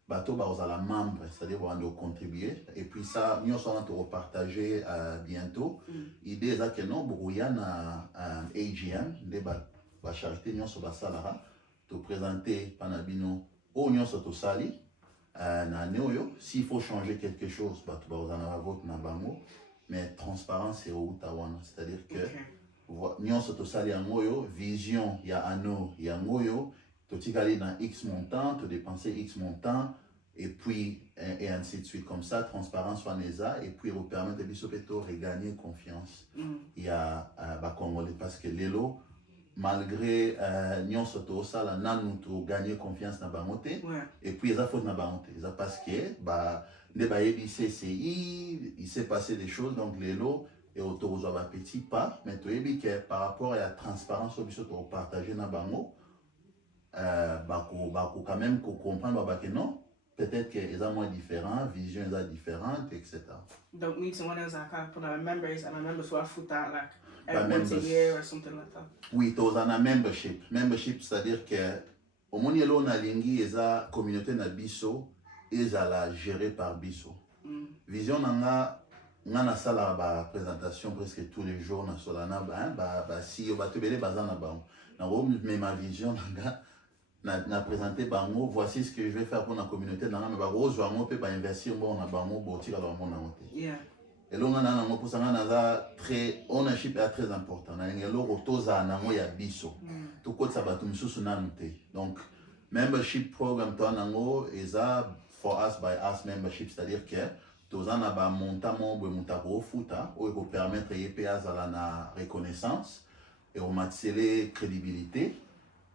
bateau aux la membre, c'est-à-dire on doit contribuer, et puis ça nous sommes en repartager bientôt. Idée est que non beaucoup y a AGM de la charité nous sommes salara te présenter panabino au nous sommes sali na neoyo s'il faut changer quelque chose bateau aux en vote na bango, mais transparence c'est au tawana, c'est-à-dire que nous sommes sali en moyo vision il y a anno il y a moyo tu aller dans X montant, tu dépenser X montant, et puis, et ainsi de suite. Comme ça, transparence soit neza, et puis, vous permettre de regagner confiance. Il y a Congolais, parce que l'élo, malgré nous sommes ça, là, nous gagner confiance dans Bamote, et puis, ils ont fait dans Bamote. Parce que, CCI, il s'est passé des choses, donc l'élo, et autour un petit pas, mais tu sais que par rapport à la transparence, tu peux partager dans Bamote. Quand même comprendre que non, peut-être qu'ils sont moins différents, vision est différente, etc. Donc, meeting one is like for the members, and the members who are foot out like every once a year or something like that. Oui, tu as un membership. Membership, c'est-à-dire que au moment où on a lingi, la communauté na biso, ils la gérée par biso. Vision nanga ngana sala ba présentation presque tous les jours na solana si on va te bele bazana ba na mais ma vision nanga na présenté bango, voici ce que je vais faire pour la communauté dans mais rose bango peut investir bon na bango boti alors mon amote. Et là on a na pour ça na très ownership est très important. Na ngelo rotoza na ngo ya biso. To ko tsa batu msusu na nte. Donc membership program to na ngo is for us by us membership, c'est-à-dire que toza na ba monta membre mutako futa ou ko permettre YPA za na reconnaissance et au matériel crédibilité.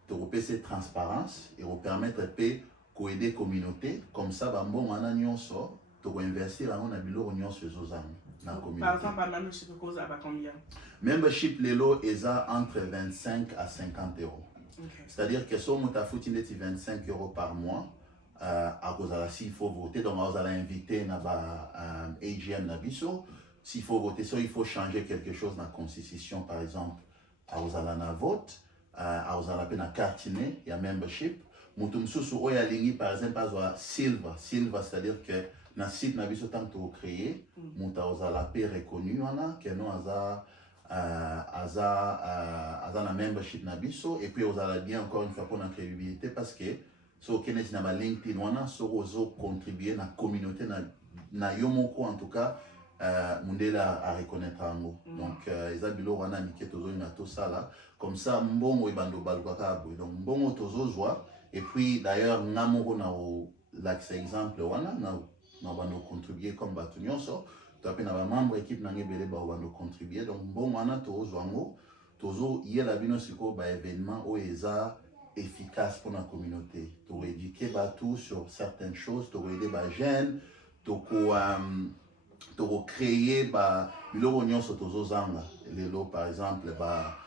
De repérer transparence et vous permettre de aider la communauté. Comme ça, bon, on a investir dans la communauté. Par exemple, par membership, vous avez combien? Membership, l'élo est entre 25 à 50 euros. C'est-à-dire que si on a 25 euros par mois, à cause de s'il faut voter, donc on va inviter à AGM Nabiso. S'il faut voter, il faut changer quelque chose dans la constitution, par exemple, à la vote. À la carte, il y a membership. Mutumsusu oya lingi par exemple à silver, c'est-à-dire que dans le site nabiso tant que créé, muta la paix reconnu que nous na membership nabiso et puis la bien encore une fois pour la crédibilité parce que so kenet na LinkedIn wana so ozo contribuer na communauté na yomoko en tout cas mundela à reconnaître ango. Donc ezabilo wana mike tozo na to sala comme ça mbongo ibando balkwaka donc mbongo tozo zwa et puis d'ailleurs namoko na l'accès exemple wana na bando contribuer comme batu nyonso to pe na ba membre équipe na ngebele ba bando contribuer donc mbongo wana tozo ango tozo yela bino siko ba événement o eza efficace pour la communauté to éduquer batu sur certaines choses to aider ba jeunes to créer ba biloko nyonso tozozanga lelo par exemple ba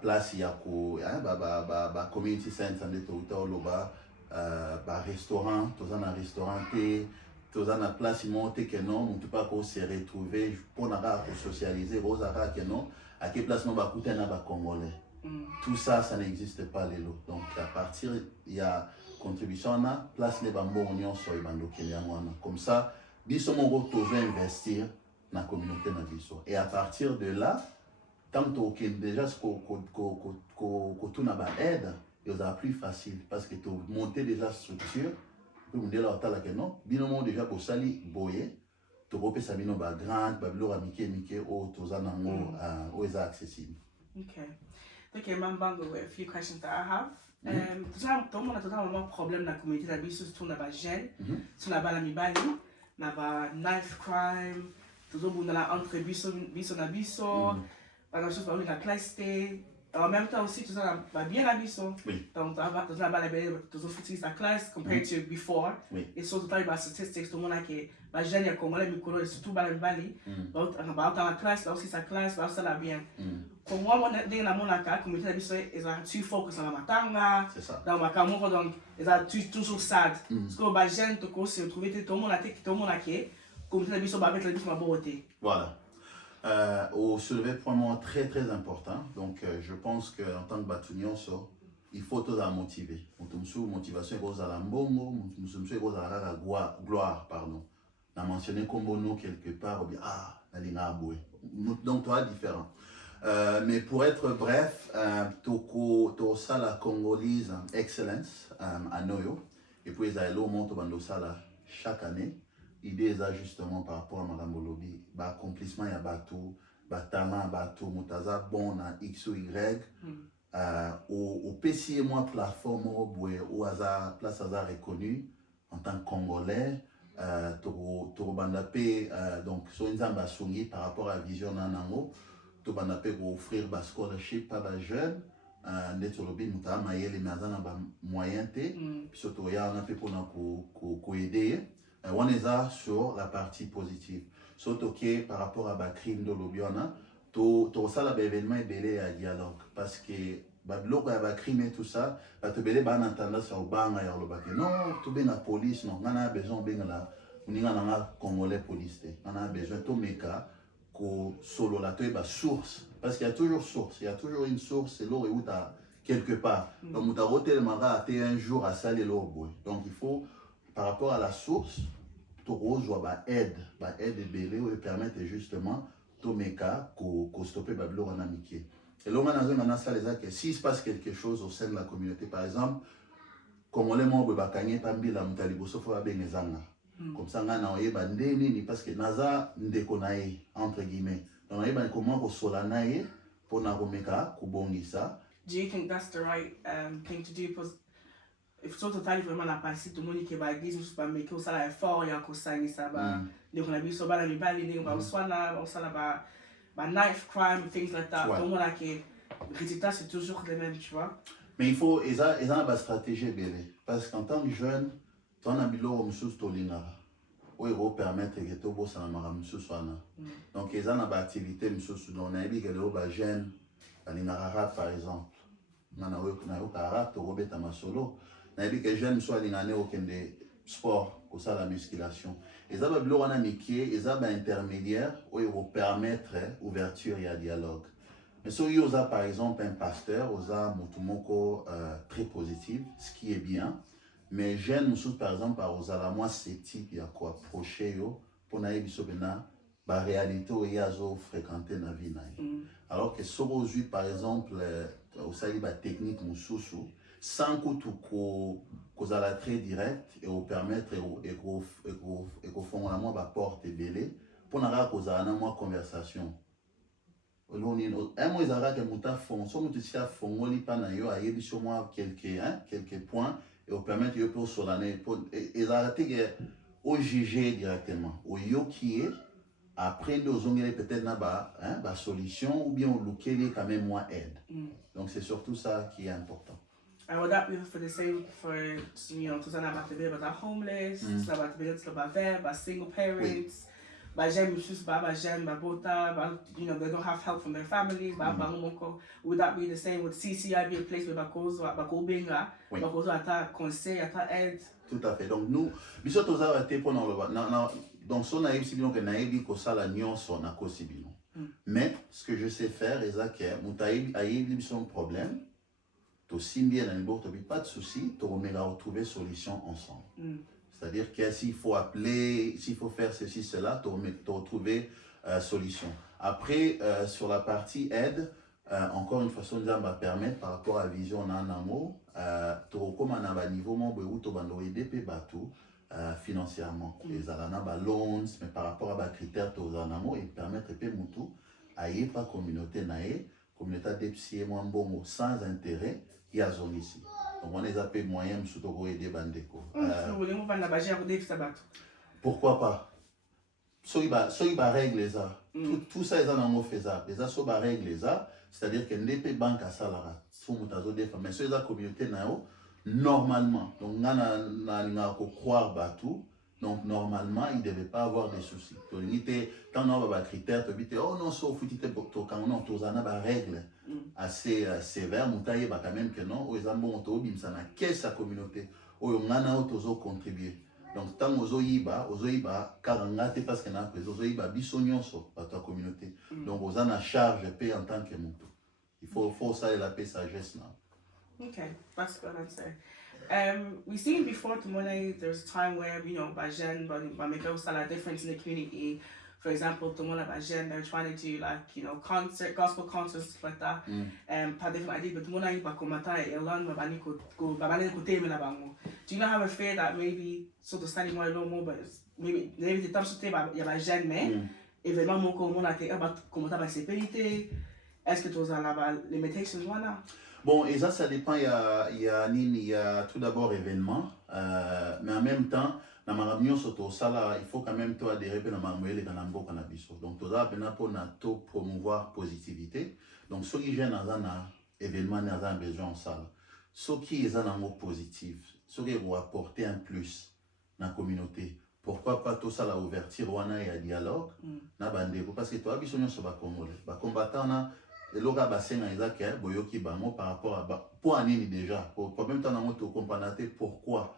place ya ko ba community center nde touta oloba ba restaurant tozana restaurant te tozana place monte que non on peut pas ko se retrouver pour na ko socialiser rozara que non à quel place no ba kuta na ba congolais. Tout ça n'existe pas lelo donc à partir il y a contribution na place ne bambo nyonso ibando kenya comme ça biso mongo tozo investir na communauté na biso et à partir de là tant que déjà ko tuna ba aide et ça plus facile parce que tu monter déjà structure pour me dire là tala que non binomo déjà ko sali boye to ko pesa bino ba grande ba bilo mike o toza nango o is accessible. Okay, Mambango, a few questions that I have. Tout le monde a totalement problème dans la communauté d'habitude, surtout dans la jeune, sur la balle mibali, dans la knife crime, tout le monde dans la entre biso na biso, par exemple, sur la classe T. En même temps aussi, tout ça va bien la biso. Donc, tout ça va bien, tout ça fait sa classe compared to before. Et surtout, tu as statistics, tout le monde a qui la jeune est congolais, mais surtout dans la bali. Donc, dans la classe, là aussi sa classe, là ça va bien. Pour moi, dans la communauté d'habitude, ils ont tu focus dans la matanga, dans le macamour, donc ils ont toujours sad. Parce que les jeunes, tout se trouver tout le monde a qui, communauté d'habitude, va mettre la biso ma beauté. Voilà. Au soulevé point très très important. Donc je pense qu'en tant que Batunion, il faut tout motiver. Motivation est à la mbongo, motivation est à la gloire, pardon. On a mentionné Kombono quelque part, la ligne à bouer. Donc toi différent. Mais pour être bref, toko ça la Congolese Excellence à Noyo. Et puis ils ont monté ça chaque année. L'idée est justement par rapport à Madame Bolobi, l'accomplissement il y a bateau, talent bateau, mutaza bon à X ou Y, au PCA moi plateforme où hasard place hasard reconnu en tant que Congolais, toro bandapé donc sur une ambassadeur par rapport à la vision nanango, to bandapé pour offrir ba scholarship à la jeune. Netolobi mutama mayele mazana ba moyen te, puis surtout ya on a fait pour aider. On est là sur la partie positive. Surtout que par rapport à la crime de l'Obiona, tout ça, l'événement est belé à dialogue. Parce que le crime et tout ça, tu belé ban entendre sur le banc et le non, tu bien la police, non, on a besoin de la, on a Congolais police, on a besoin de tout méca, que solo la tu source. Parce qu'il y a toujours source, il y a toujours une source, c'est l'eau où tu as quelque part. Donc, tu as roté le mara un jour à saler l'eau. Donc, il faut, par rapport à la source, tu as aide belé ou permettre justement tout méca qu'on stopper bablo en amitié. Et là, on a ça les que s'il se passe quelque chose au sein de la communauté, par exemple, comme on les membres bakanye tambi la mutalibo sofo ba benezanga. Comme ça, on a eu bandeni parce que naza ndekonae entre guillemets. Donc, on a comment ko solanae pour na romeka kubongisa. Do you think that's the right thing to do? Because if tu total vraiment la partie tout le monde qui va dire juste pas mais que ça là effort il y a que ça ni ça va donc on a vu ça là les balles les on soit là ba knife crime things like that donc on a que les résultats c'est toujours les mêmes tu vois mais il faut ils ont une stratégie belle parce qu'en tant que jeune tu as bilo comme sous tolina où il va permettre que tout bosse na maram sous swana donc ils ont une activité sous donc on a dit que les ba jeune alinara par exemple na yo to robeta masolo na dit que jeune soit lingane aucun des sport pour ça la musculation et ça va bloquer un métier et ça va intermédiaire où il va permettre ouverture et dialogue mais si il y a par exemple un pasteur il y a mutumoko très positif ce qui est bien mais jeune nous par exemple aux la moi sceptique il y a quoi approcher yo pour na biso bena ba réalité où il y a zo fréquenter na vie na alors que si aujourd'hui par exemple au sali ba technique mususu sans que la très direct et vous permettre et qu'on font la moi porte belé pour n'avoir cause à une conversation. Un mois ils arrêtent que muta font soit mutu sia font oli pas na yo ayebi sur moi quelques points et vous permettre yo pour solaner pour et arrêtent que au juger directement au yo qui est après nous on peut-être na ba solution ou bien on looker quand même moi aide. Donc c'est surtout ça qui est important. And would that be for the same for tout ça about the homeless, tout about the vert, about single parents, by j'aime juste by j'aime by bota, they don't have help from their families, by would that be the same with CCI be a place where bakozo bakobenga, bakozo ata conseil, ata aide. Tout à fait. Donc nous, biso toza été pour donc son naïf si bien que naïbi ko sala nyonso na ko sibino. Mais ce que je sais faire est que mutaïbi aïbi son problème. Aussi bien dans le bord, pas de souci, tu vas retrouver solution ensemble. C'est-à-dire que s'il faut appeler, s'il faut faire ceci, cela, tu vas retrouver solution. Après, sur la partie aide, encore une façon de va permettre par rapport à la vision en un mot, tu recommandes à un niveau où tu vas aider financièrement. Les alana loans, mais par rapport à des critères, tu vas et permettre de mutu à y pas communauté nae, communauté d'epsier moins bon sans intérêt. Il y a zone ici. Donc on les appelle moyens surtout pour aider bandeko. Pourquoi pas? Soyez règle ça. Tout ça est en faisable. Les ça soient règle ça, c'est-à-dire que n'épée banque à salara. Soumutazo des femmes, mais soyez la communauté nao normalement. Donc on a croire batou. Donc normalement il ne devait pas avoir des soucis. Donc il était quand on a des critères, tu dis oh non sauf tu t'es quand on a tous des règles assez sévères, mutaye bah quand même que non. Aux ambons to bim ça na qu'est sa communauté. Oh on a tous contribué. Donc, tant aux oyiba, karangate parce qu'on a pris aux oyiba bisonyonso à ta communauté. Donc, aux en a charge paix en tant que mouton. Il faut ça et la paix sagesse now. Okay, that's good answer. We've seen before Tumone, there's a time where, you know, Bajen, but make a difference in the community. For example, Tumone Bajen, they're trying to do like, you know, gospel concerts, stuff like that. Par different ideas, but Tumone Bakomata, Elan, Babani Kuteme Labango. Do you not have a fear that maybe sort of studying more more, but maybe the temps de temps il y a pas jeune mais événement mon comme on a été comment ça va se péter est-ce que tu as la limitations voilà. Bon et ça dépend il y a tout d'abord événement mais en même temps na marabnyo soto sala il faut quand même toi adhérer na marmoyele dans l'ambo cannabis donc toi bena pour na to promouvoir positivité donc ceux qui gênent dans un événement dans un besoin ça ceux qui est en mot positif ceux qui vont apporter un plus dans la communauté. Pourquoi pas tout ça la ouverture wana ya dialogue na bandeko parce que toi bisonyo so ba congolais ba combattant na eloka basenga ezaka boyoki bango par rapport à pour anini déjà pour même temps na moto comprendre pourquoi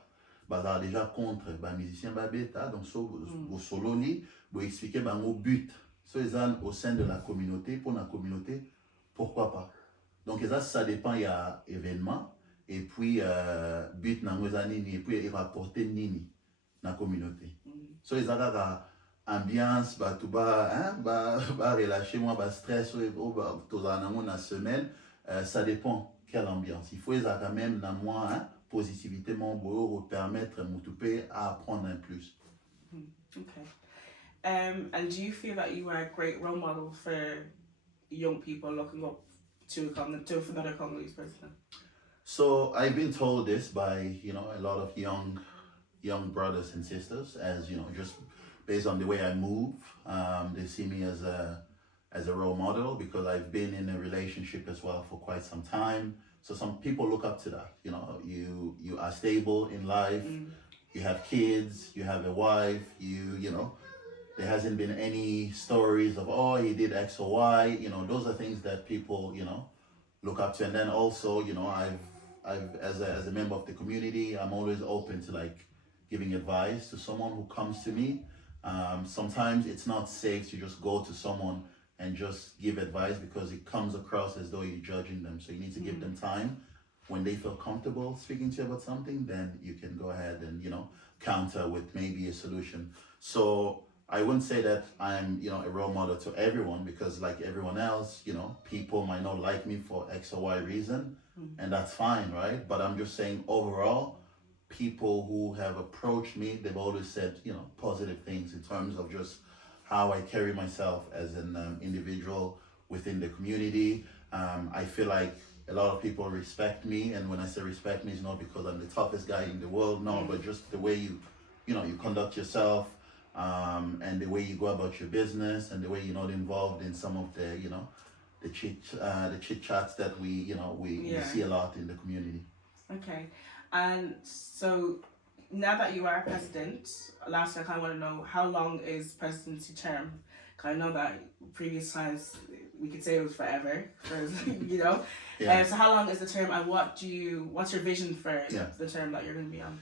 bazar déjà contre ba musicien ba beta donc so soloni bo expliquer bango but so ezan au sein de la communauté pour la communauté pourquoi pas donc ça dépend il y a événement et puis but na nini et puis il rapporter nini na communauté so ezaka ambiance ba tout ba relâcher moi ba stress ou ba tozana na semaine ça dépend quelle ambiance il faut ezaka même na moi positivité mon beau permettre moutouper à apprendre un plus. Okay. And do you feel that you were a great role model for young people looking up to another Congolese person? So I've been told this by, you know, a lot of young brothers and sisters, as you know, just based on the way I move, they see me as a role model because I've been in a relationship as well for quite some time. So some people look up to that. You know, you are stable in life, you have kids, you have a wife, you know, there hasn't been any stories of oh he did X or Y. You know, those are things that people, you know, look up to. And then also, you know, I've as a member of the community, I'm always open to like giving advice to someone who comes to me. Sometimes it's not safe to just go to someone and just give advice because it comes across as though you're judging them. So you need to give them time. When they feel comfortable speaking to you about something, then you can go ahead and, you know, counter with maybe a solution. So I wouldn't say that I'm, you know, a role model to everyone because like everyone else, you know, people might not like me for X or Y reason, and that's fine, right? But I'm just saying overall, people who have approached me, they've always said, you know, positive things in terms of just how I carry myself as an individual within the community. I feel like a lot of people respect me, and when I say respect me, it's not because I'm the toughest guy in the world, no, but just the way you know, you conduct yourself, and the way you go about your business, and the way you're not involved in some of the, you know, the chit chats that we see a lot in the community. Okay, and so now that you are president, last I kind of want to know how long is presidency term? Because I know that previous times we could say it was forever, you know. Yeah. So how long is the term, and what's your vision for the term that you're going to be on?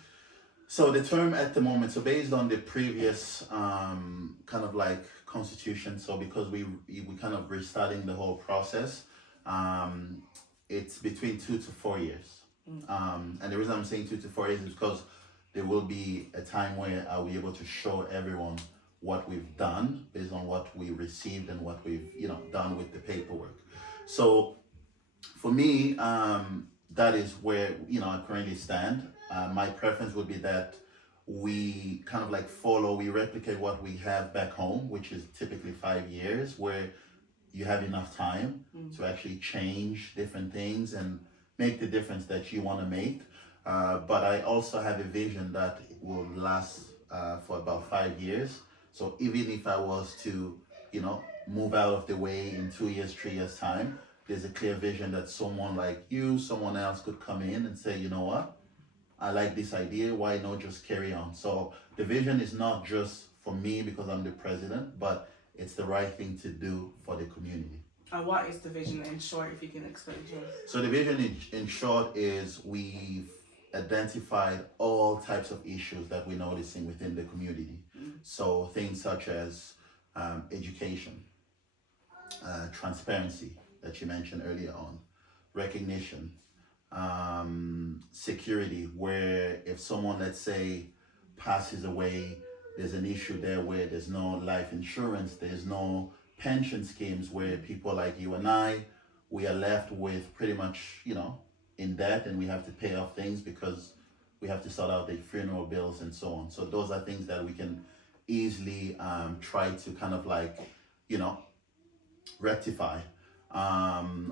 So the term at the moment, so based on the previous kind of like constitution, so because we kind of restarting the whole process, it's between 2 to 4 years. And the reason I'm saying 2 to 4 years is because there will be a time where I'll be able to show everyone what we've done based on what we received and what we've, you know, done with the paperwork. So for me, that is where, you know, I currently stand. My preference would be that we kind of like we replicate what we have back home, which is typically 5 years, where you have enough time to actually change different things and make the difference that you want to make. But I also have a vision that will last for about 5 years. So even if I was to, move out of the way in 2 years, 3 years time, there's a clear vision that someone like you, someone else could come in and say, you know what, I like this idea, why not just carry on? So the vision is not just for me because I'm the president, but it's the right thing to do for the community. And what is the vision in short, if you can explain to us? So the vision in short is we've identified all types of issues that we're noticing within the community. So things such as education, transparency that you mentioned earlier on, recognition, security, where if someone, let's say, passes away, there's an issue there where there's no life insurance, there's no pension schemes, where people like you and I, we are left with pretty much, in debt, and we have to pay off things because we have to sort out the funeral bills and so on. So those are things that we can easily try to kind of like, rectify.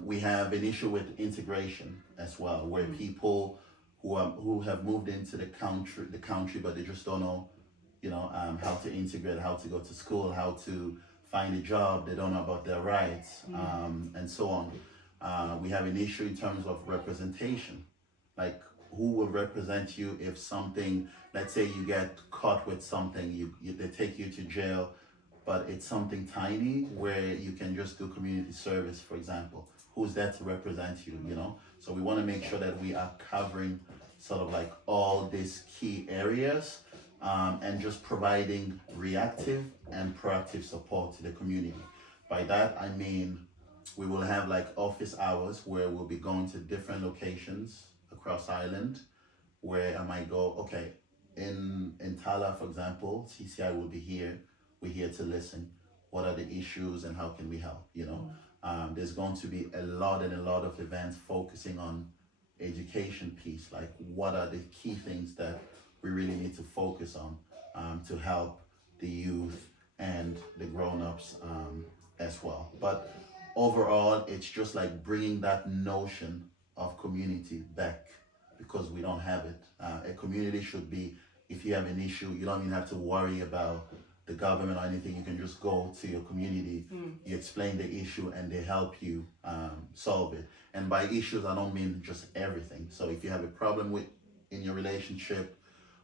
We have an issue with integration as well, where people who have moved into the country, but they just don't know, how to integrate, how to go to school, how to find a job. They don't know about their rights, and so on. We have an issue in terms of representation, like who will represent you if something, let's say you get caught with something, they take you to jail, but it's something tiny where you can just do community service, for example. Who's there to represent you, So we want to make sure that we are covering sort of like all these key areas, and just providing reactive and proactive support to the community. By that, I mean, we will have like office hours where we'll be going to different locations across Ireland, where I might go, okay, in Tala, for example, CCI will be here. We're here to listen. What are the issues and how can we help, There's going to be a lot of events focusing on education piece, like what are the key things that we really need to focus on to help the youth and the grown-ups as well. But overall, it's just like bringing that notion of community back, because we don't have it. A community should be, if you have an issue, you don't even have to worry about the government or anything. You can just go to your community, you explain the issue, and they help you solve it. And by issues, I don't mean just everything. So if you have a problem in your relationship,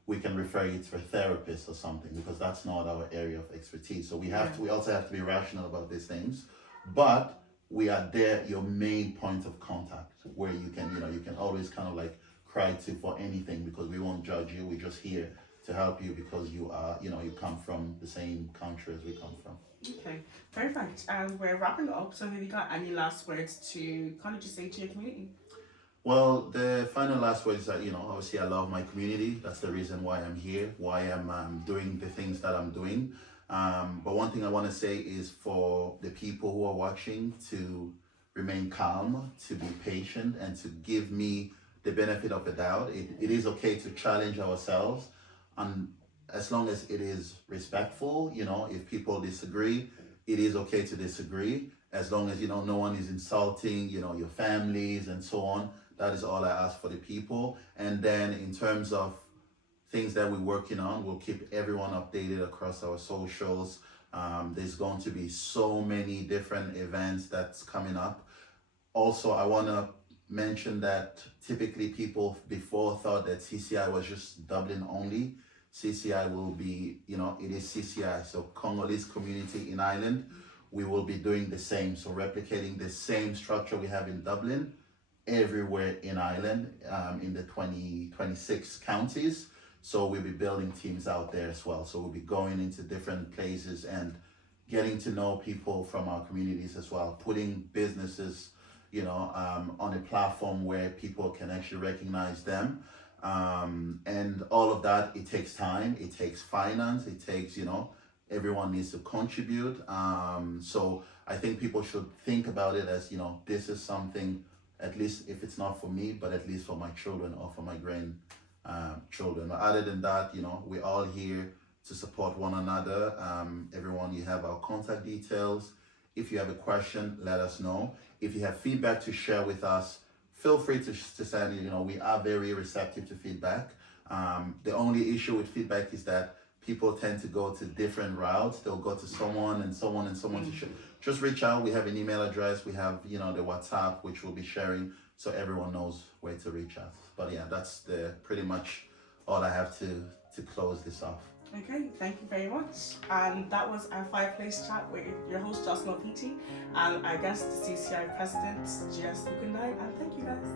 we can refer you to a therapist or something, because that's not our area of expertise. So we also have to be rational about these things, but we are there, your main point of contact, where you can always kind of like cry to for anything, because we won't judge you. We're just here to help you because you are, you come from the same country as we come from. Okay, perfect. And we're wrapping up. So have you got any last words to kind of just say to your community? Well, the final last word is that, obviously I love my community. That's the reason why I'm here, why I'm doing the things that I'm doing. But one thing I want to say is for the people who are watching to remain calm, to be patient, and to give me the benefit of the doubt. It is okay to challenge ourselves, and as long as it is respectful, if people disagree, it is okay to disagree, as long as, no one is insulting, your families and so on. That is all I ask for the people. And then in terms of things that we're working on, we'll keep everyone updated across our socials. There's going to be so many different events that's coming up. Also, I want to mention that typically people before thought that CCI was just Dublin only. CCI will be, it is CCI, so Congolese community in Ireland. We will be doing the same, so replicating the same structure we have in Dublin, everywhere in Ireland, in the 26 counties. So we'll be building teams out there as well. So we'll be going into different places and getting to know people from our communities as well, putting businesses, on a platform where people can actually recognize them. And all of that, it takes time, it takes finance, it takes, everyone needs to contribute. So I think people should think about it as, this is something, at least if it's not for me, but at least for my children or for my grandchildren. But other than that, we're all here to support one another. Everyone, you have our contact details. If you have a question, let us know. If you have feedback to share with us, feel free to send it. You know, we are very receptive to feedback. The only issue with feedback is that people tend to go to different routes. They'll go to someone and someone and someone to share. Just reach out. We have an email address. We have, you know, the WhatsApp, which we'll be sharing so everyone knows where to reach out. But yeah, that's pretty much all I have to close this off. Okay, thank you very much. And that was our Fireplace Chat with your host, Jocelyne Mopiti, and our guest, the CCI President, Giresse Mukundayi. And thank you guys.